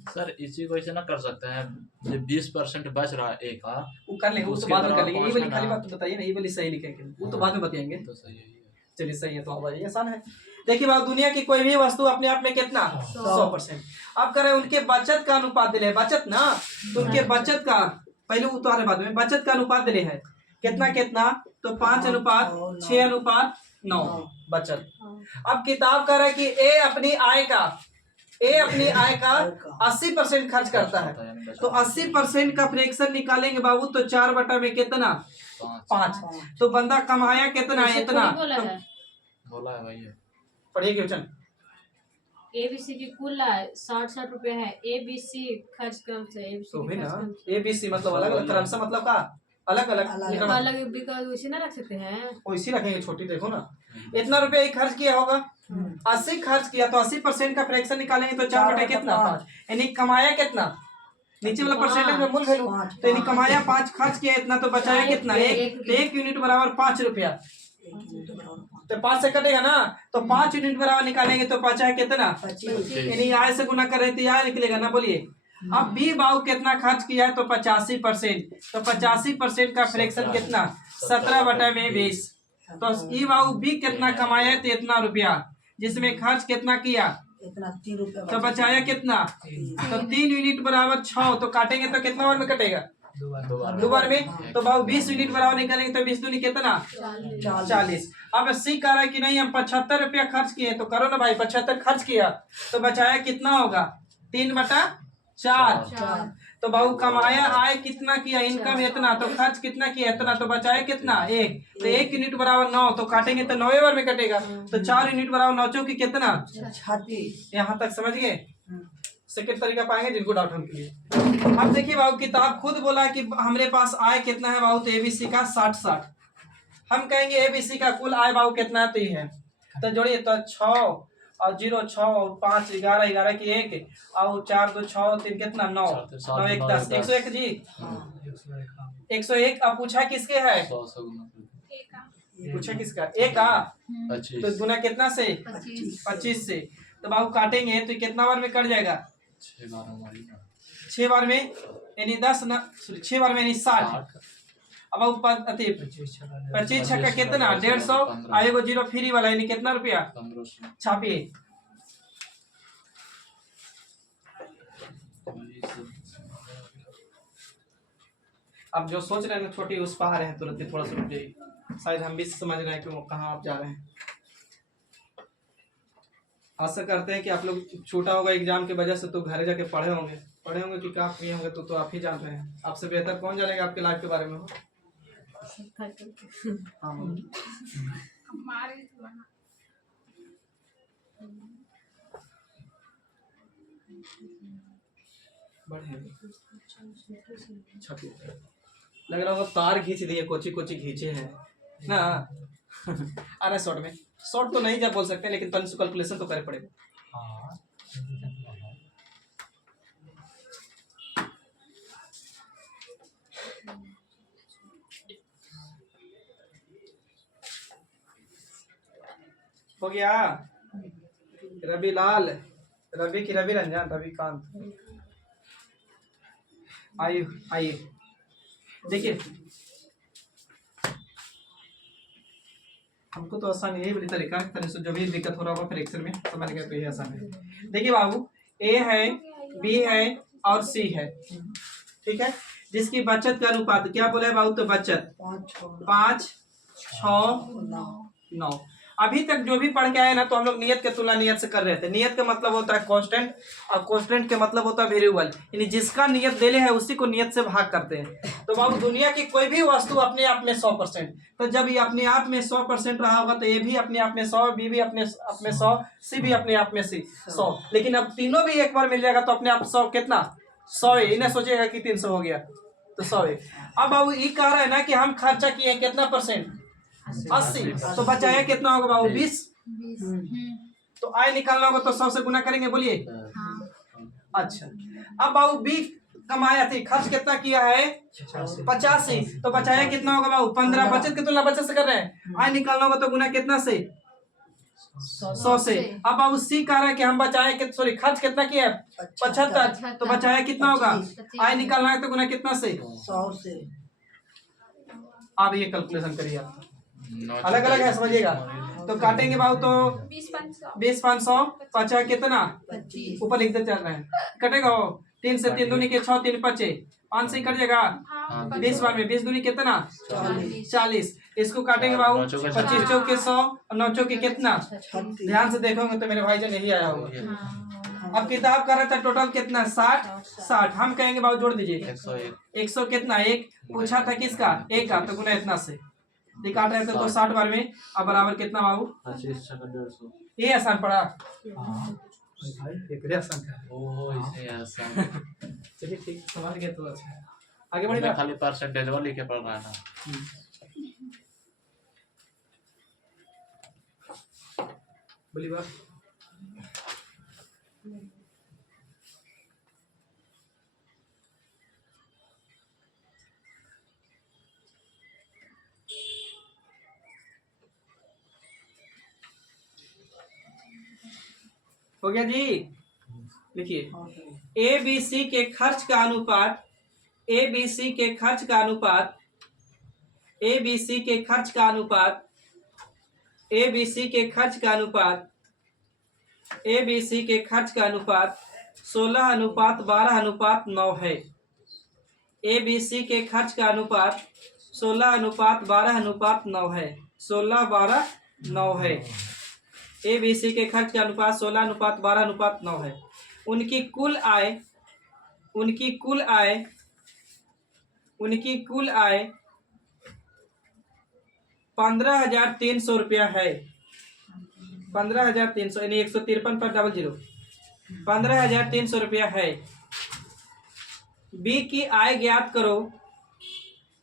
सर इसी को ऐसे ना कर सकते हैं, जो 20% बच रहा है एक, हाँ वो कर लेंगे, वो तो बाद में कर लेंगे। ये वाली खाली बात तो बताइए ना, ये वाली सही लिखेंगे, वो तो बाद में बताएंगे। तो सही है। चलिए सही है, तो अब ये आसान है। देखिए बाबू, दुनिया की कोई भी वस्तु अपने आप में कितना 100%। अब करें उनके बचत का अनुपात दिले, बचत ना, तो उनके बचत का पहले उतारे बाद में बचत का अनुपात दिले है कितना कितना, तो 5:6:9 बचत। अब किताब कह रहा है कि ए अपनी आय का 80% खर्च करता है, तो 80% का फ्रैक्शन निकालेंगे बाबू, तो 4 बटा में कितना 5। तो बंदा कमाया कितना है, इतना बोला है भाई। पढ़िए क्वेश्चन। एबीसी की कुल आय 60 रुपए है, एबीसी खर्च कम से तो भी ना ABC मतलब अलग अलग क्रम से, मतलब का अलग अलग वैसे ना रख सकते हैं, वैसी रखेंगे छोटी। देखो ना इतना रुपया ही खर्च किया होगा, 80 खर्च किया, तो 80% का फ्रैक्शन निकालेंगे, तो 4 बटे कितना 5। यानी कमाया कितना, नीचे वाला परसेंटेज में मूल वैल्यू, तो यानी कमाया 5, खर्च किया इतना, तो बचाया कितना 1 यूनिट बराबर 5 रुपया। तो 5 से कटेगा ना, तो 5 यूनिट बराबर निकालेंगे, तो बचा है कितना 25। यानी आय से गुना कर रहे थे, आय निकलेगा ना, बोलिए। अब बी बाबू कितना खर्च किया है, तो 85%, तो 85% का फ्रैक्शन कितना 17 बटा में 20। तो ई बाबू बी कितना कमाया है, तो इतना रुपया, जिसमें खर्च कितना किया इतना 3 रुपया, तो बचाया कितना, तो 3 यूनिट बराबर 6, तो काटेंगे तो कितना बार में कटेगा 2 बार में। तो बाबू 20 यूनिट बराबर निकालेंगे, तो 20 दूनी कितना 40। अब सी कह रहा है कि नहीं हम 75 रुपया खर्च किए, तो करो ना भाई 75 खर्च किया, तो बचाया कितना होगा 3/4। तो बाबू कमाया आय कितना किया, इनकम इतना, तो खर्च कितना किया इतना, तो बचाया कितना 1। तो 1 यूनिट बराबर 9, तो काटेंगे तो 9 बार में कटेगा, तो 4 यूनिट बराबर 9 चौकी कितना 36। यहाँ तक समझ गए। सेकंड तरीका पाएंगे जिनको डाउट हम के लिए। अब देखिए बाबू, किताब खुद बोला कि हमारे पास आय कितना है बाबू, तो एबीसी का 60। हम कहेंगे एबीसी का कुल आय बाबू कितना है, तो ये है, तो जोड़िए, तो 6 और 0 6 और 5 11 11 की 1 और 4 2 6 3 कितना 9 9 1 10 101 जी 101। अब पूछा किसके है, पूछा किसका एक का, तो गुना कितना से 25 से। तो बाबू काटेंगे तो कितना बार में कट जाएगा 6 बार में, यानी 10 ना 6 बार में यानी 60। अब 25 छक्का कितना 150, आएगा 0 फ्री वाला, यानी कितना रुपया छापिए। आप जो सोच रहे हैं ना छोटी, उस पर आ रहे हैं तुरंत ही, थोड़ा सा रुक जाइए, शायद हम भी समझ रहे हैं कि वो कहाँ आप जा रहे हैं। आशा करते हैं कि आप लोग छूटा होगा एग्जाम की वजह से तो घर जाके पढ़े होंगे कि क्या किए होंगे, तो आप ही जान रहे हैं। आपसे बेहतर कौन जानेगा आपके लाइफ के बारे में। हाँ छपी लग रहा होगा तार खींच दिए, कोची कोची खींचे हैं ना। आ रहा है शॉर्ट में, शॉर्ट तो नहीं जा बोल सकते, लेकिन तन कैलकुलेशन तो करे पड़ेगा। हाँ हो गया। रवि लाल, रवि की रवि रंजन, रविकांत, आइए आइए देखिए। हमको तो आसान यही बड़ी तरीका है, तनिक से जो भी दिक्कत हो रहा होगा फ्रैक्चर में समझ गए तो ये आसान है। देखिए बाबू, ए है, बी है और सी है, ठीक है। जिसकी बचत का अनुपात क्या बोला है बाबू, तो बचत 5, 6, 9। अभी तक जो भी पढ़ के आए ना, तो हम लोग नियत के तुलना नियत से कर रहे थे। नियत का मतलब होता है कांस्टेंट, और कांस्टेंट के मतलब होता है वेरिएबल, यानी जिसका नियत देले है उसी को नियत से भाग करते हैं। तो बाबू दुनिया की कोई भी वस्तु अपने आप में 100%, तो जब ये अपने आप में 100% रहा होगा तो ए भी अपने आप में 100, बी भी अपने आप में 100, सी भी अपने आप में 100। लेकिन अब तीनों भी एक बार मिल जाएगा तो अपने आप 100 कितना 100 है, इन्हें सोचेगा कि 300 हो गया तो 100 है। अब बाबू ये कह रहा है ना कि हम खर्चा किए कितना परसेंट, 80, तो बचाया कितना होगा बाबू 20। तो आय निकालना होगा तो 100 से गुना करेंगे, बोलिए। अच्छा, अब बाबू बी कमाया थी, खर्च कितना किया है 85, तो बचाया कितना होगा बाबू 15। बचत की तुलना बचत से कर रहे हैं, आय निकालना होगा तो गुना कितना से 100 से। अब बाबू सी कह रहा है कि हम बचाए कि सॉरी खर्च कितना किया है 75, तो बचाया कितना होगा, आय निकालना है तो गुना कितना से 100 से। आप ये कैलकुलेशन करिए, आप अलग अलग है समझिएगा। तो काटेंगे बाबू तो 20, 500, 50 कितना 25, ऊपर लिखते चल रहे हैं, कटेगा हो 3 से 3 दूनी के 6, 3 5, 5 से कट जाएगा 20 बार में 20 दूनी कितना 40। इसको काटेंगे बाबू 25 चौक के 100, 9 चौक के कितना, 36, ध्यान से देखोगे तो मेरे भाईजान यही आया होगा। अब किताब कर रहा था टोटल कितना 60, हम कहेंगे बाबू जोड़ दीजिए 100 कितना 1, पूछा था किसका एक का, तो गुना इतना से काट रहे थे तो 60 बार में। अब बराबर कितना बाबू 25, ये आसान पड़ा। हाँ ये आसान था। ओ इसे आसान। चलिए ठीक समझ गए तो अच्छा है। आगे बढ़ेगा, खाली परसेंटेज वाला लिखे पड़ रहा है ना। बोली बात। हो गया जी। लिखिए ए बी सी के खर्च का अनुपात, ए बी सी के खर्च का अनुपात, ए बी सी के खर्च का अनुपात, ए बी सी के खर्च का अनुपात, ए बी सी के खर्च का अनुपात 16:12:9 है। ए बी सी के खर्च का अनुपात 16:12:9 है, 16:12:9 है। ए बी सी के खर्च का अनुपात 16:12:9 है। उनकी कुल आय, उनकी कुल आय, उनकी कुल आय 15,300 रुपया है। 15,300 यानी 153.00, 15,300 रुपया है। बी की आय ज्ञात करो,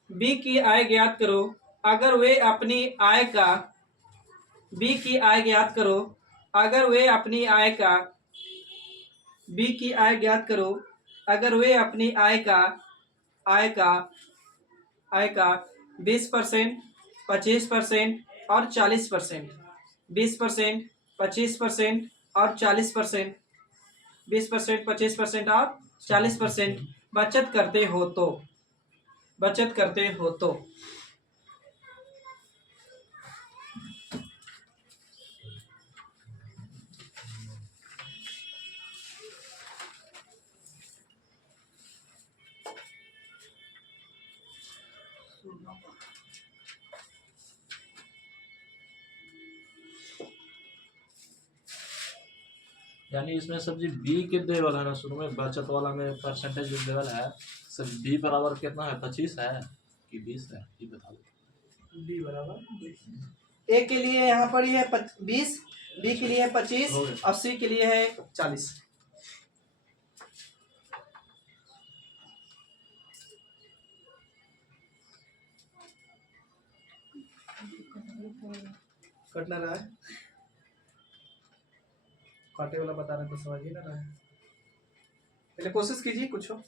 बी की आय ज्ञात करो अगर वे अपनी आय का, बी की आय ज्ञात करो अगर वे अपनी आय का, बी की आय ज्ञात करो अगर वे अपनी आय का, आय का, आय का 20%, 25% और 40%, 20%, 25% और 40%, 20%, 25% और 40% बचत करते हो तो, बचत करते हो तो यानी इसमें सब्जी बी के देवल है ना, शुरू में बचत वाला में परसेंटेज जो देवल है सब बी बराबर कितना है, 25 है कि 20 है, ये बता दो। बी बराबर ए के लिए यहाँ पर ही है 20, बी के लिए है 25 हो गया। और सी के लिए है 40। कटना रहा है, काटे वाला बता रहे तो समझ ही ना रहा है। पहले कोशिश कीजिए कुछ हो।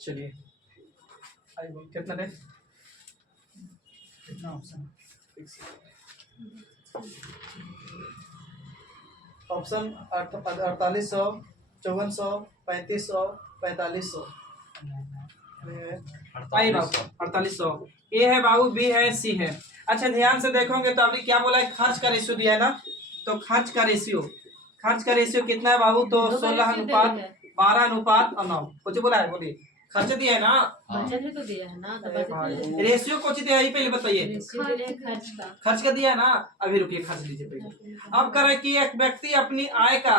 चलिए कितना है, कितना ऑप्शन? ऑप्शन 4800, 5400, 3500, 4500। आई बाबू 4800, ए है बाबू, बी है, सी है। अच्छा ध्यान से देखोगे तो अभी क्या बोला है, खर्च का रेशियो दिया है ना, तो खर्च का रेशियो कितना है बाबू, तो 16 अनुपात 12 अनुपात 9 कुछ बोला है, बोलिए खर्च दिया है ना, बचत भी तो दिया है ना, तो बचत रेशियो कुछ दिया है पहले बताइए, खर्च का खर्च का दिया है ना। अभी रुकिए, खर्च लीजिए पहले। अब कर रहे कि एक व्यक्ति अपनी आय का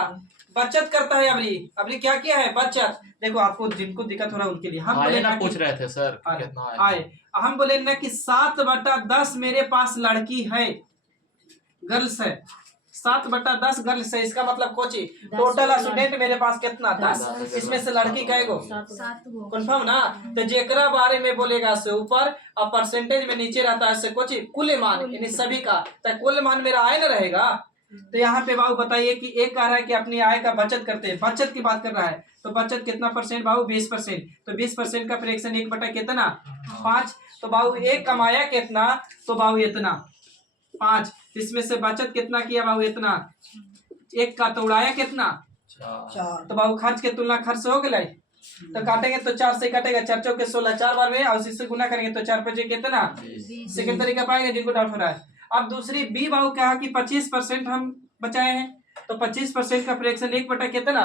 बचत करता है। अभी क्या किया है, बचत। देखो आपको जिनको दिक्कत हो रहा है उनके लिए हम बोले ना, पूछ रहे थे सर आए, कितना आए हम बोले ना कि 7/10 मेरे पास लड़की है, गर्ल्स है, 7/10 गर्ल्स है। इसका मतलब कोची टोटल स्टूडेंट मेरे पास कितना, 10। इसमें से लड़की कैगो, 7 कंफर्म ना। तो जेकरा बारे में बोलेगा से ऊपर और परसेंटेज में नीचे रहता है से कोची कुल मान, यानी सभी का, तो कुल मान मेरा आय ना रहेगा। तो यहाँ पे बाबू बताइए कि एक कह रहा है कि अपनी आय का बचत करते हैं, बचत की बात कर रहा है, तो बचत कितना परसेंट बाबू, 20%। तो 20% का फ्रैक्शन 1 बटा कितना, 5। तो बाबू एक कमाया कितना, तो बाबू इतना 5। इसमें से बचत कितना किया बाबू, इतना। एक का तो उड़ाया कितना, 4। तो बाबू खर्च के तुलना खर्च हो गया, तो काटेंगे तो 4 से कटेगा, 4 चौके 16, 4 बार में और उसी से गुना करेंगे तो 4 5 कितना। सेकंड तरीका पाएंगे जिनको डाउट हो रहा है। अब दूसरी बी बाबू कहा कि 25% हम बचाए हैं, तो 25% का फ्रैक्शन 1 बटा कितना,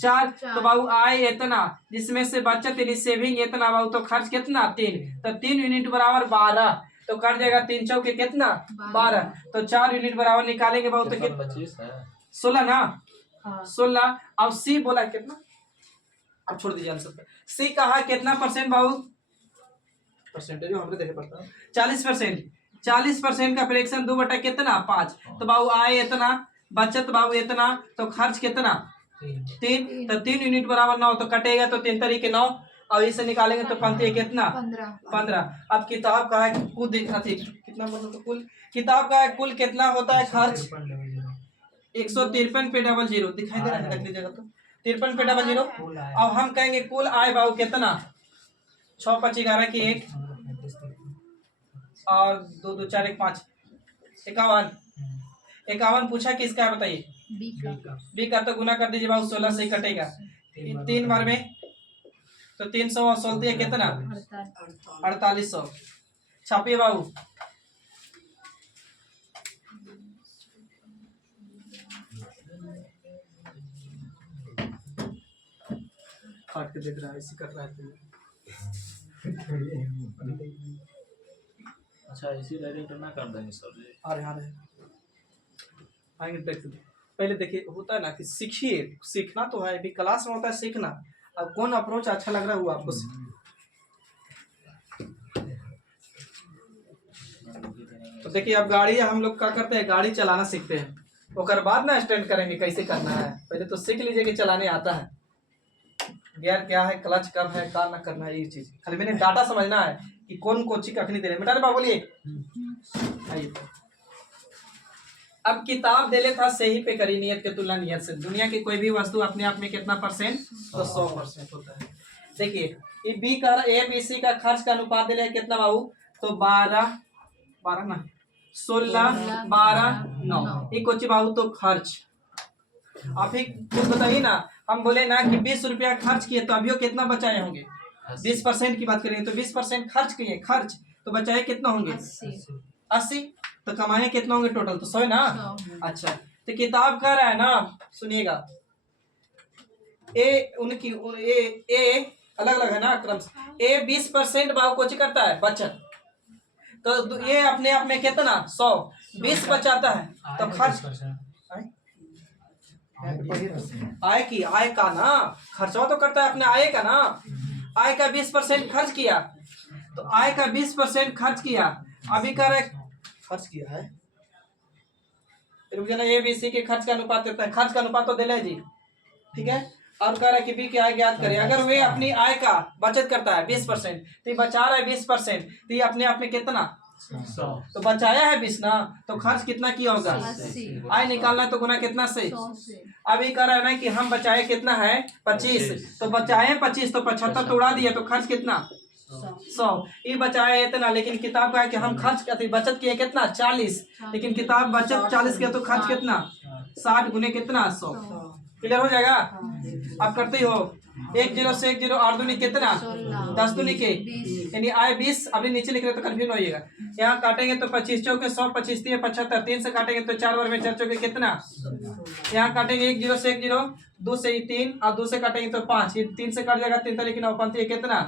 4। तो बाबू आय इतना, जिसमें से बचत यानी सेविंग इतना बाबू, तो खर्च कितना 3। तो 3 यूनिट बराबर 12, तो कट जाएगा 3 चौके कितना 12। तो 4 यूनिट बराबर निकालेंगे बाबू तो कितना, 25 है 16 ना, 16। अब सी बोला कितना, अब छोड़ दीजिए आंसर। सी कहा कितना परसेंट बाबू, परसेंटेज हमने देखे पड़ता है 40%। 40% का फ्रैक्शन 2 बटा कितना 5। तो बाबू आय इतना, बचत बाबू इतना, तो खर्च कितना 3। तो 3 यूनिट बराबर 9, तो कटेगा तो 3 तरीके 9 और इसे निकालेंगे तो पंक्ति कितना 15। अब किताब का है कुल कितना मतलब, तो कुल किताब का है कुल कितना होता है खर्च, 153 पे 00 दिखाई दे रहा है, देख लीजिएगा तो 53 पे 00। अब हम कहेंगे कुल आय बाबू कितना, 6 5 11 की 1 और 2 2 4 1 5 51 पूछा किसका है बताइए, बी का। तो गुना कर दीजिए बाबू, 16 से ही कटेगा 3 बार में, तो 300 और 16 दिया कितना 4800। छापिए बाबू, काट के देख रहा है, इसी कर रहा है। अच्छा इसी डायरेक्ट ना कर देंगे सर जी, आ रहे आएंगे देख। पहले देखिए होता है ना कि सीखिए, सीखना तो है, अभी क्लास में होता है सीखना। अब कौन अप्रोच अच्छा लग रहा है वो आपको तो देखिए अब गाड़ी हम लोग क्या करते हैं, गाड़ी चलाना सीखते हैं, उसके बाद ना स्टैंड करेंगे कैसे करना है। पहले तो सीख लीजिए कि चलाने आता है, गियर क्या है, क्लच कब है, क्या ना करना है, ये चीज खाली मैंने डाटा समझना है कि कौन कोचिंग कखनी दे रहे हैं। बेटा बाबू बोलिए आइए। अब किताब दे ले था सही पे करी नियत के तुलना नियत से। दुनिया की कोई भी वस्तु अपने आप में कितना परसेंट, तो 100% होता है। देखिए ये बी का, ए बी सी का खर्च का अनुपात दे ले कितना बाबू, तो 12 ना 16 12 9 ये कोची बाबू तो खर्च। आप ही खुद बताइए ना, हम बोले ना कि 20 रुपया खर्च किए तो अभी कितना बचाए होंगे। 20% की बात करेंगे तो 20% खर्च किए, खर्च तो बचाए कितना होंगे 80। तो कमाए कितना होंगे टोटल, तो 100 ना। अच्छा, तो किताब कह रहा है ना, सुनिएगा ए उनकी ए अलग अलग है ना क्रम। ए 20% भाव कोच करता है बचत, तो ये अपने आप में कितना 100 20 बचाता है तो खर्च आय की आय का ना, खर्चा तो करता है अपने आय का ना। आय का 20% खर्च किया, तो आय का 20% खर्च किया, अभी कर खर्च किया है ए बी सी के खर्च का अनुपात देता है, खर्च का अनुपात तो दे जी, ठीक है। और कह रहा है कि बी की आय ज्ञात करें। अगर वे अपनी आय का बचत करता है 20%, तो ये बचा रहा है 20%, तो ये अपने आप में कितना 100, तो बचाया है 20 ना, तो खर्च कितना किया होगा 80। आय निकालना है तो गुना कितना से। अभी कह रहा है ना कि हम बचाए कितना है 25, तो बचाए 25 तो 75 तो उड़ा दिया, तो खर्च कितना 100। ये बचाया इतना, लेकिन किताब का है कि हम खर्च करते बचत किए कितना 40, लेकिन किताब बचत 40 किया तो खर्च कितना 60 गुने कितना 100। क्लियर हो जाएगा। आप करते ही हो 1 0 से 1 0 8 दूनी कितना 10 दूनी के, यानी आय 20। अभी नीचे लिख रहे तो कंफ्यूज होइएगा। यहाँ काटेंगे तो 25 चौके 100 25 75, 3 से काटेंगे तो 4 बार में 4 चौके कितना। यहाँ काटेंगे 1 0 से 1 0, 2 से 3 और 2 से काटेंगे तो 5, ये 3 से काट जाएगा 3 तरीके 9 पंती कितना।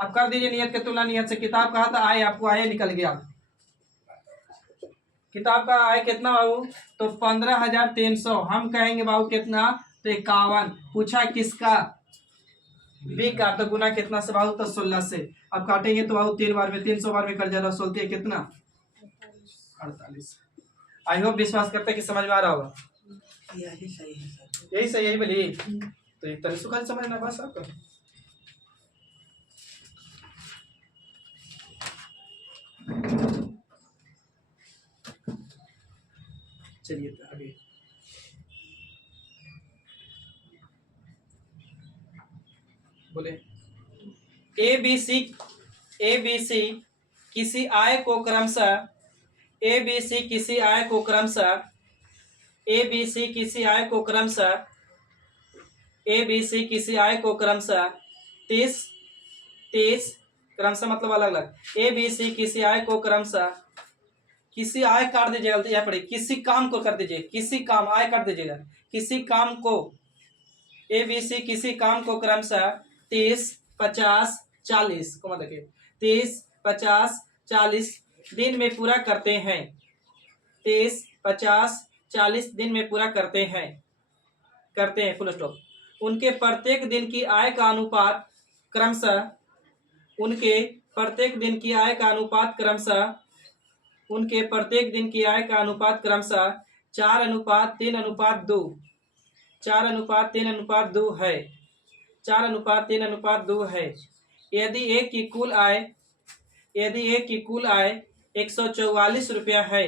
अब कर दीजिए नियत के तुलना नियत से। किताब कहा था आय, आपको आय निकल गया। किताब का आय कितना बाबू, तो 15,300। हम कहेंगे बाबू कितना, तो 51। पूछा किसका, बी का, तो गुना कितना से बाबू, तो 16 से। अब काटेंगे तो बाबू 3 बार में 300 बार में कट जाएगा, 16 कितना 48। आई होप विश्वास करते कि समझ में आ रहा होगा। यही सही है सर। यही सही, यही बोली, तो एक तरह सुखा समझना बस आपका। चलिए आगे बोले। ए बी सी किसी आय को क्रमशः ए बी सी किसी आय को क्रमशः ए बी सी किसी आय को क्रमशः ए बी सी किसी आय को क्रमशः 30 क्रमशः मतलब अलग अलग। ए बी सी किसी आय को क्रमशः, किसी आय काट दीजिएगा, यह पड़े किसी काम को कर दीजिए, किसी काम आय काट दीजिएगा, किसी काम को ए बी सी किसी काम को क्रमशः 30 50 40 को मतलब 30 50 40 दिन में पूरा करते हैं। 30 50 40 दिन में पूरा करते हैं फुल स्टॉप। उनके प्रत्येक दिन की आय का अनुपात क्रमशः उनके प्रत्येक दिन की आय का अनुपात क्रमशः 4:3:2 4:3:2 है। 4:3:2 है। यदि एक की कुल आय 144 रुपया है,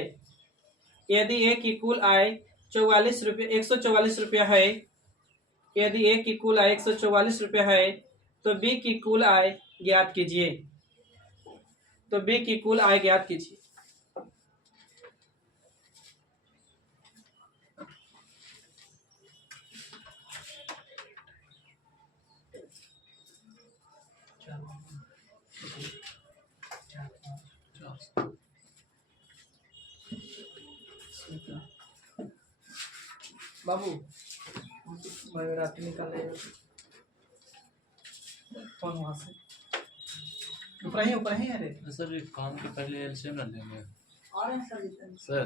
यदि एक की कुल आय 144 रुपया है, यदि एक की कुल आय 144 रुपया है, तो बी की कुल आय ज्ञात कीजिए। तो बी की कुल आय ज्ञात कीजिए। बाबू रात निकाले कौन वहां से ऊपर ही अरे सर ये काम के पहले एलसीएम ना लेंगे और सर जितने सर,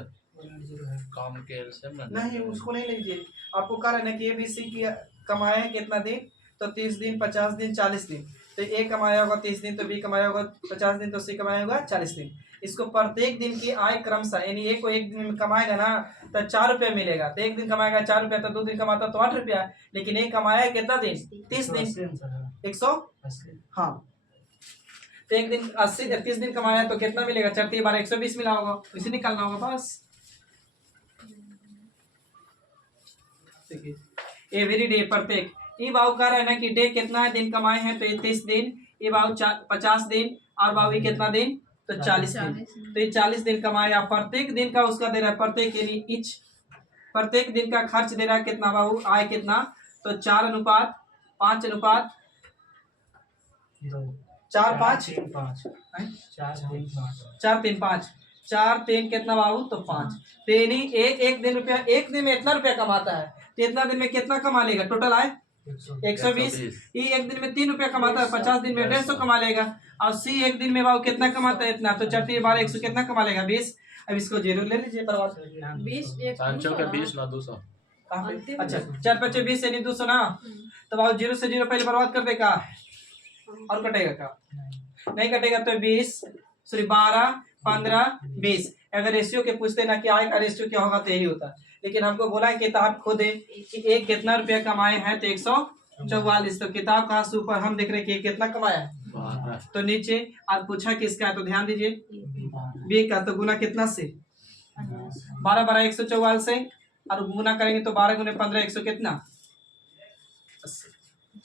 काम के एलसीएम ना नहीं उसको नहीं लीजिए। आपको कह रहे ना कि एबीसी की कमाया है कितना दिन, तो 30 दिन 50 दिन 40 दिन, तो ए कमाया होगा 30 दिन, तो बी कमाया होगा 50 दिन, तो सी कमाया होगा 40 दिन। इसको प्रत्येक दिन की आय क्रमशः, यानी एक को एक दिन में कमाएगा ना तो 4 रुपया मिलेगा, तो एक दिन कमाएगा 4 रुपया, तो 2 दिन कमाता तो 8 रुपया, लेकिन एक कमाया कितना दिन 30 दिन 100। हाँ, तो एक दिन 30 दिन कमाया तो कितना मिलेगा 4 3 12 120 मिला होगा, इसे निकालना होगा बस। एवरी डे प्रत्येक। ये बाबू कह रहा है ना कि डे कितना है दिन कमाए हैं, तो 30 दिन। ये बाबू 50 दिन और बाबू कितना दिन तो 40 दिन। तो ये 40 दिन कमाया, प्रत्येक दिन का उसका दे रहा है, प्रत्येक यानी ईच प्रत्येक दिन का खर्च दे रहा है कितना बाबू, आय कितना, तो 4:5 अनुपात 4:5 4 3 5 4 3 कितना बाबू, तो 5। तो यानी एक दिन रुपया, एक दिन में इतना रुपया कमाता है, तो इतना दिन में कितना कमा लेगा, टोटल आय 120। ये एक दिन में 3 रुपया कमाता है, 50 दिन में 150 कमा लेगा। और सी एक दिन में बाबू कितना कमाता है, इतना, तो 4 12 100 कितना कमा लेगा, 20। अब इसको जीरो ले लीजिए, बर्बाद। 20 ना 200। अच्छा 4 5 20 यानी 200 ना, तो बाबू 0 से 0 पहले बर्बाद कर देगा और कटेगा का नहीं कटेगा, तो 20 सॉरी 12 15 20। अगर रेशियो के पूछते ना कि आय का रेशियो क्या होगा तो यही होता, लेकिन हमको बोला है किताब खुद कि एक कितना रुपया कमाए हैं, तो 144। तो किताब कहाँ से ऊपर हम देख रहे हैं कि कितना कमाया है, तो नीचे। और पूछा किसका, तो ध्यान दीजिए बी का, तो गुना कितना से 12 12 144 से, और गुना करेंगे तो 12 गुने 15 100 कितना 80।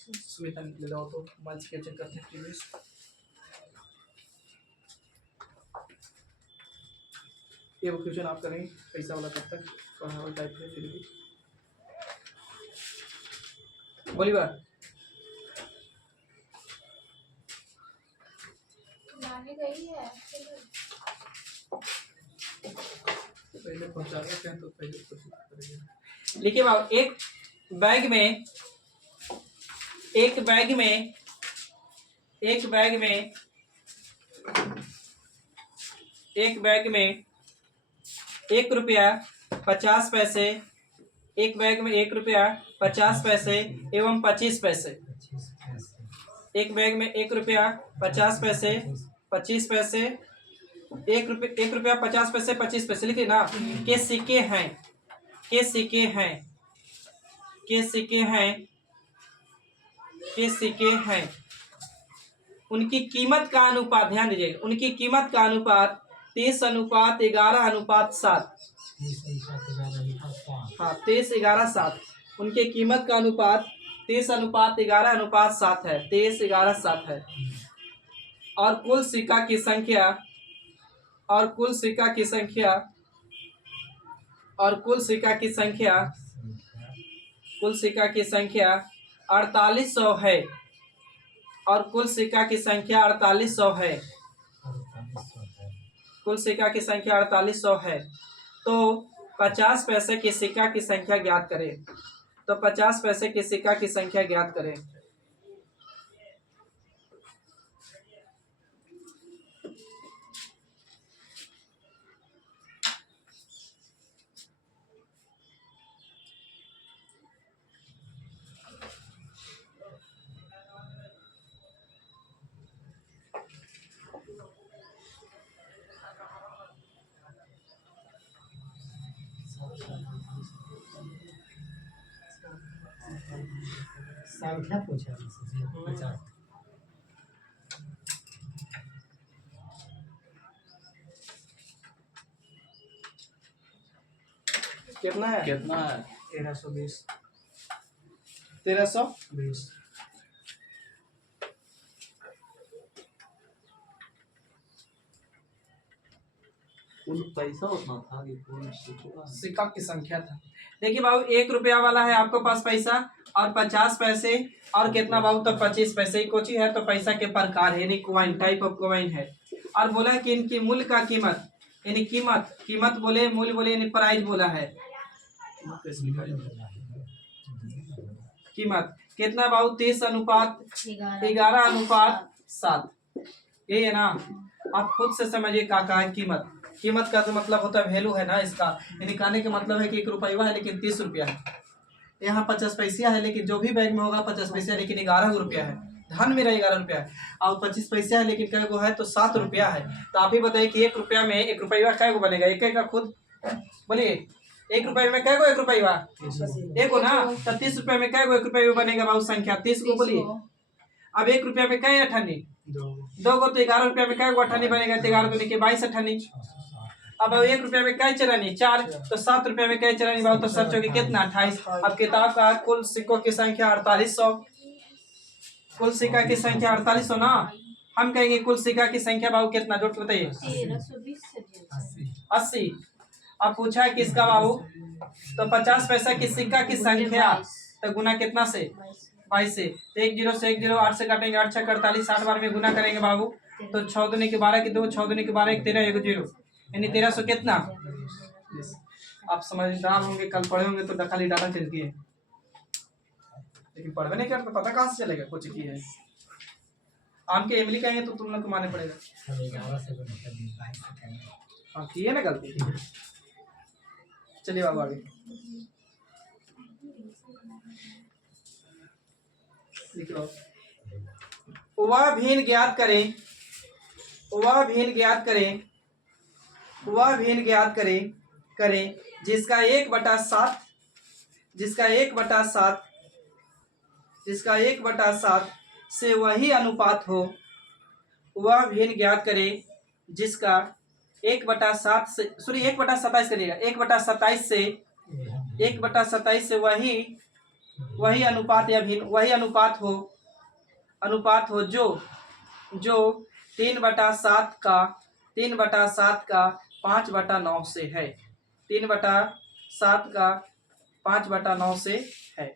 सुमिता निकले जाओ तो मल्टीप्लिकेशन करते हैं प्लीज। ये वो क्वेश्चन आप करेंगे पैसा वाला कब तक पढ़ाओ टाइप में, फिर भी बोली बात पहले पहुंचा देते हैं तो पहले करेंगे। लिखिए बाबू, एक बैग में एक बैग में 1 रुपया 50 पैसे, एक बैग में 1 रुपया 50 पैसे एवं 25 पैसे, एक बैग में 1 रुपया 50 पैसे 25 पैसे, 1 रुपया 50 पैसे 25 पैसे लिखिए ना, के सिक्के हैं, उनकी कीमत का अनुपात, ध्यान दीजिए, उनकी कीमत का अनुपात 30:11:7। हाँ 30:11:7, उनके कीमत का अनुपात 30:11:7 है, 30:11:7 है। और कुल सिक्का की संख्या 4800 है, और कुल सिक्का की संख्या 4800 है, कुल सिक्का की संख्या 4800 है। तो 50 पैसे के सिक्का की संख्या ज्ञात करें, तो 50 पैसे के सिक्का की संख्या ज्ञात करें। संख्या पूछा 50। कितना है, 1320। 1320। पैसा उतना था कि सिक्का की संख्या था। देखिए बाबू 1 रुपया वाला है आपके पास पैसा, और 50 पैसे और कितना बाबू, तो 25 पैसे। कोची है तो पैसा के प्रकार है, यानी कॉइन, टाइप ऑफ कॉइन है। और बोला कि इनकी मूल्य का कीमत, यानी कीमत बोले, मूल्य बोले, यानी प्राइस बोला है। कीमत कितना बाबू, 30:11:7, ये है ना। आप खुद से समझिए का है कीमत का जो मतलब होता है वैल्यू है ना इसका, यानी कहने का मतलब है कि 1 रुपया है लेकिन 30 रुपया है। यहाँ 50 पैसा है, लेकिन जो भी बैग में होगा 50 पैसा, लेकिन 11 रुपया है, धन मेरा 11 रुपया है। और 25 पैसा है, लेकिन कै गो है, तो 7 रुपया है। तो आप ही बताइए कि 1 रुपया में 1 रुपया कै गो बनेगा, एक का खुद बोलिए। 1 रुपये में कै गो 1 रुपया, एक हो ना। तो 30 रुपये में कै गो 1 रुपया बनेगा बाबू, संख्या 30 को बोलिए। अब 1 रुपया में कै अठन्नी, 2 गो, तो 11 रुपया में कै गो अठन्नी बनेगा, 11 दूनी के 22 अठन्नी। अब 1 रुपया में कै चरानी, 4, तो 7 रुपया में कै चरानी बाबू, तो 7 चौके कितना 28। अब किताब का कुल सिक्कों की संख्या 4800, कुल सिक्का की संख्या 4800 ना। हम कहेंगे कुल सिक्का की संख्या बाबू कितना, जोड़ के बताइए। 1320 80। अब पूछा है किसका बाबू, तो 50 पैसा की सिक्का की संख्या तो गुना कितना से, 22 से। तो 1 0 से 1 0, 8 से काटेंगे, 8 6 48, 60 बार में गुना करेंगे बाबू, तो 6 दूनी के 12 की 2, 6 दूनी के 12 1 13 1 0, यानी 1300 कितना। आप समझदार होंगे, कल पढ़े होंगे तो खाली डाटा चेंज किए, लेकिन पढ़वे नहीं कर तो पता कहाँ से चलेगा कुछ की है। आम के इमली कहेंगे तो तुम लोग को माने पड़ेगा। हम 11 से गुना कर दिए, 22 से करेंगे। हाँ किए ना गलती। चलिए बाबू आगे लिखो। वह भिन्न ज्ञात करें, वह भिन्न ज्ञात करें, वह भिन्न ज्ञात करें करें जिसका 1/7, जिसका 1/7, जिसका 1/7 से वही अनुपात हो। वह भिन्न ज्ञात करें जिसका 1/7 से, सॉरी 1/27 करिएगा, 1/27 से, 1/27 से वही अनुपात या भिन्न वही अनुपात हो जो 3/7 का 5/9 से है, 3/7 का 5/9 से है।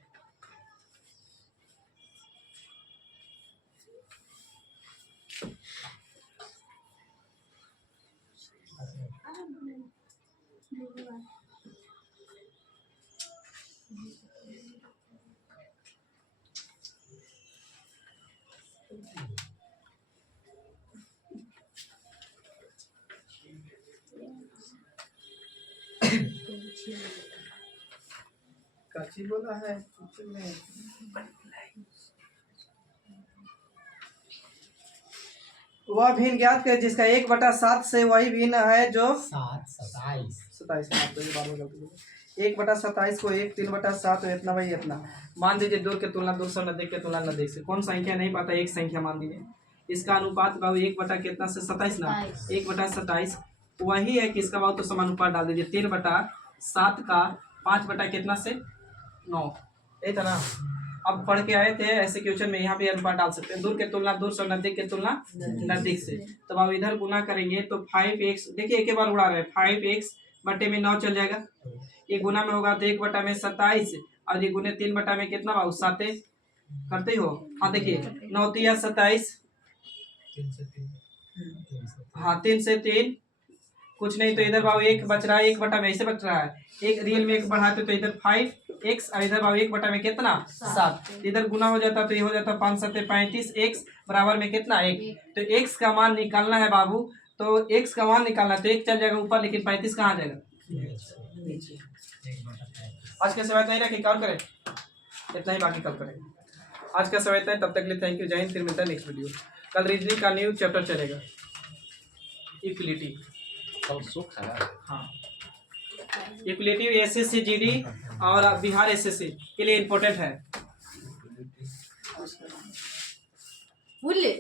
काची बोला है वह भिन्न ज्ञात करे जिसका 1/7 से वही भिन्न है जो 27 1/27 को 1 3/7 इतना भाई इतना मान दीजिए। 2 के तुलना 2 से नजदीक के तुलना नजदीक से कौन संख्या नहीं पाता, एक संख्या मान दीजिए। इसका अनुपात बाबू 1 कितना से 27 ना, 1/27 वही है कि इसका बाबू तो समानुपात डाल दीजिए। 3/7 का 5 कितना से 9, यही था ना। अब पढ़ के आए थे ऐसे क्वेश्चन में, यहाँ पे अनुपात डाल सकते हैं। दूर के तुलना दूर से नजदीक के तुलना नजदीक से। तब अब इधर गुना करेंगे तो 5x, देखिए एक बार उड़ा रहे हैं, 5x बटे में 9 चल जाएगा। ये गुना में होगा तो 1/27 और ये गुने 3 में कितना बाबू 7 करते हो। हाँ देखिए 9 3 27, 3 से 3, हाँ 3 से 3 कुछ नहीं, तो इधर बाबू 1 बच रहा है, 1 में ऐसे बच रहा है। एक रियल में 1 बढ़ाते तो इधर 5x और इधर बाबू 1 में कितना 7, इधर गुना हो जाता तो ये हो जाता 5 7 35, x बराबर में कितना 1। तो x का मान निकालना है बाबू, तो x का मान निकालना है तो 1 चल जाएगा ऊपर, लेकिन 35 कहाँ जाएगा नीचे। आज का समय इतना ही रखे, कल करें इतना ही, बाकी कल करें। आज का समय इतना है, तब तक के लिए थैंक यू, जय हिंद। फिर मिलता है नेक्स्ट वीडियो। कल रीजनिंग का न्यू चैप्टर चलेगा, इक्विलिटी। हाँ इक्विलिटी एसएससी जीडी और बिहार एसएससी के लिए इम्पोर्टेंट है। बोले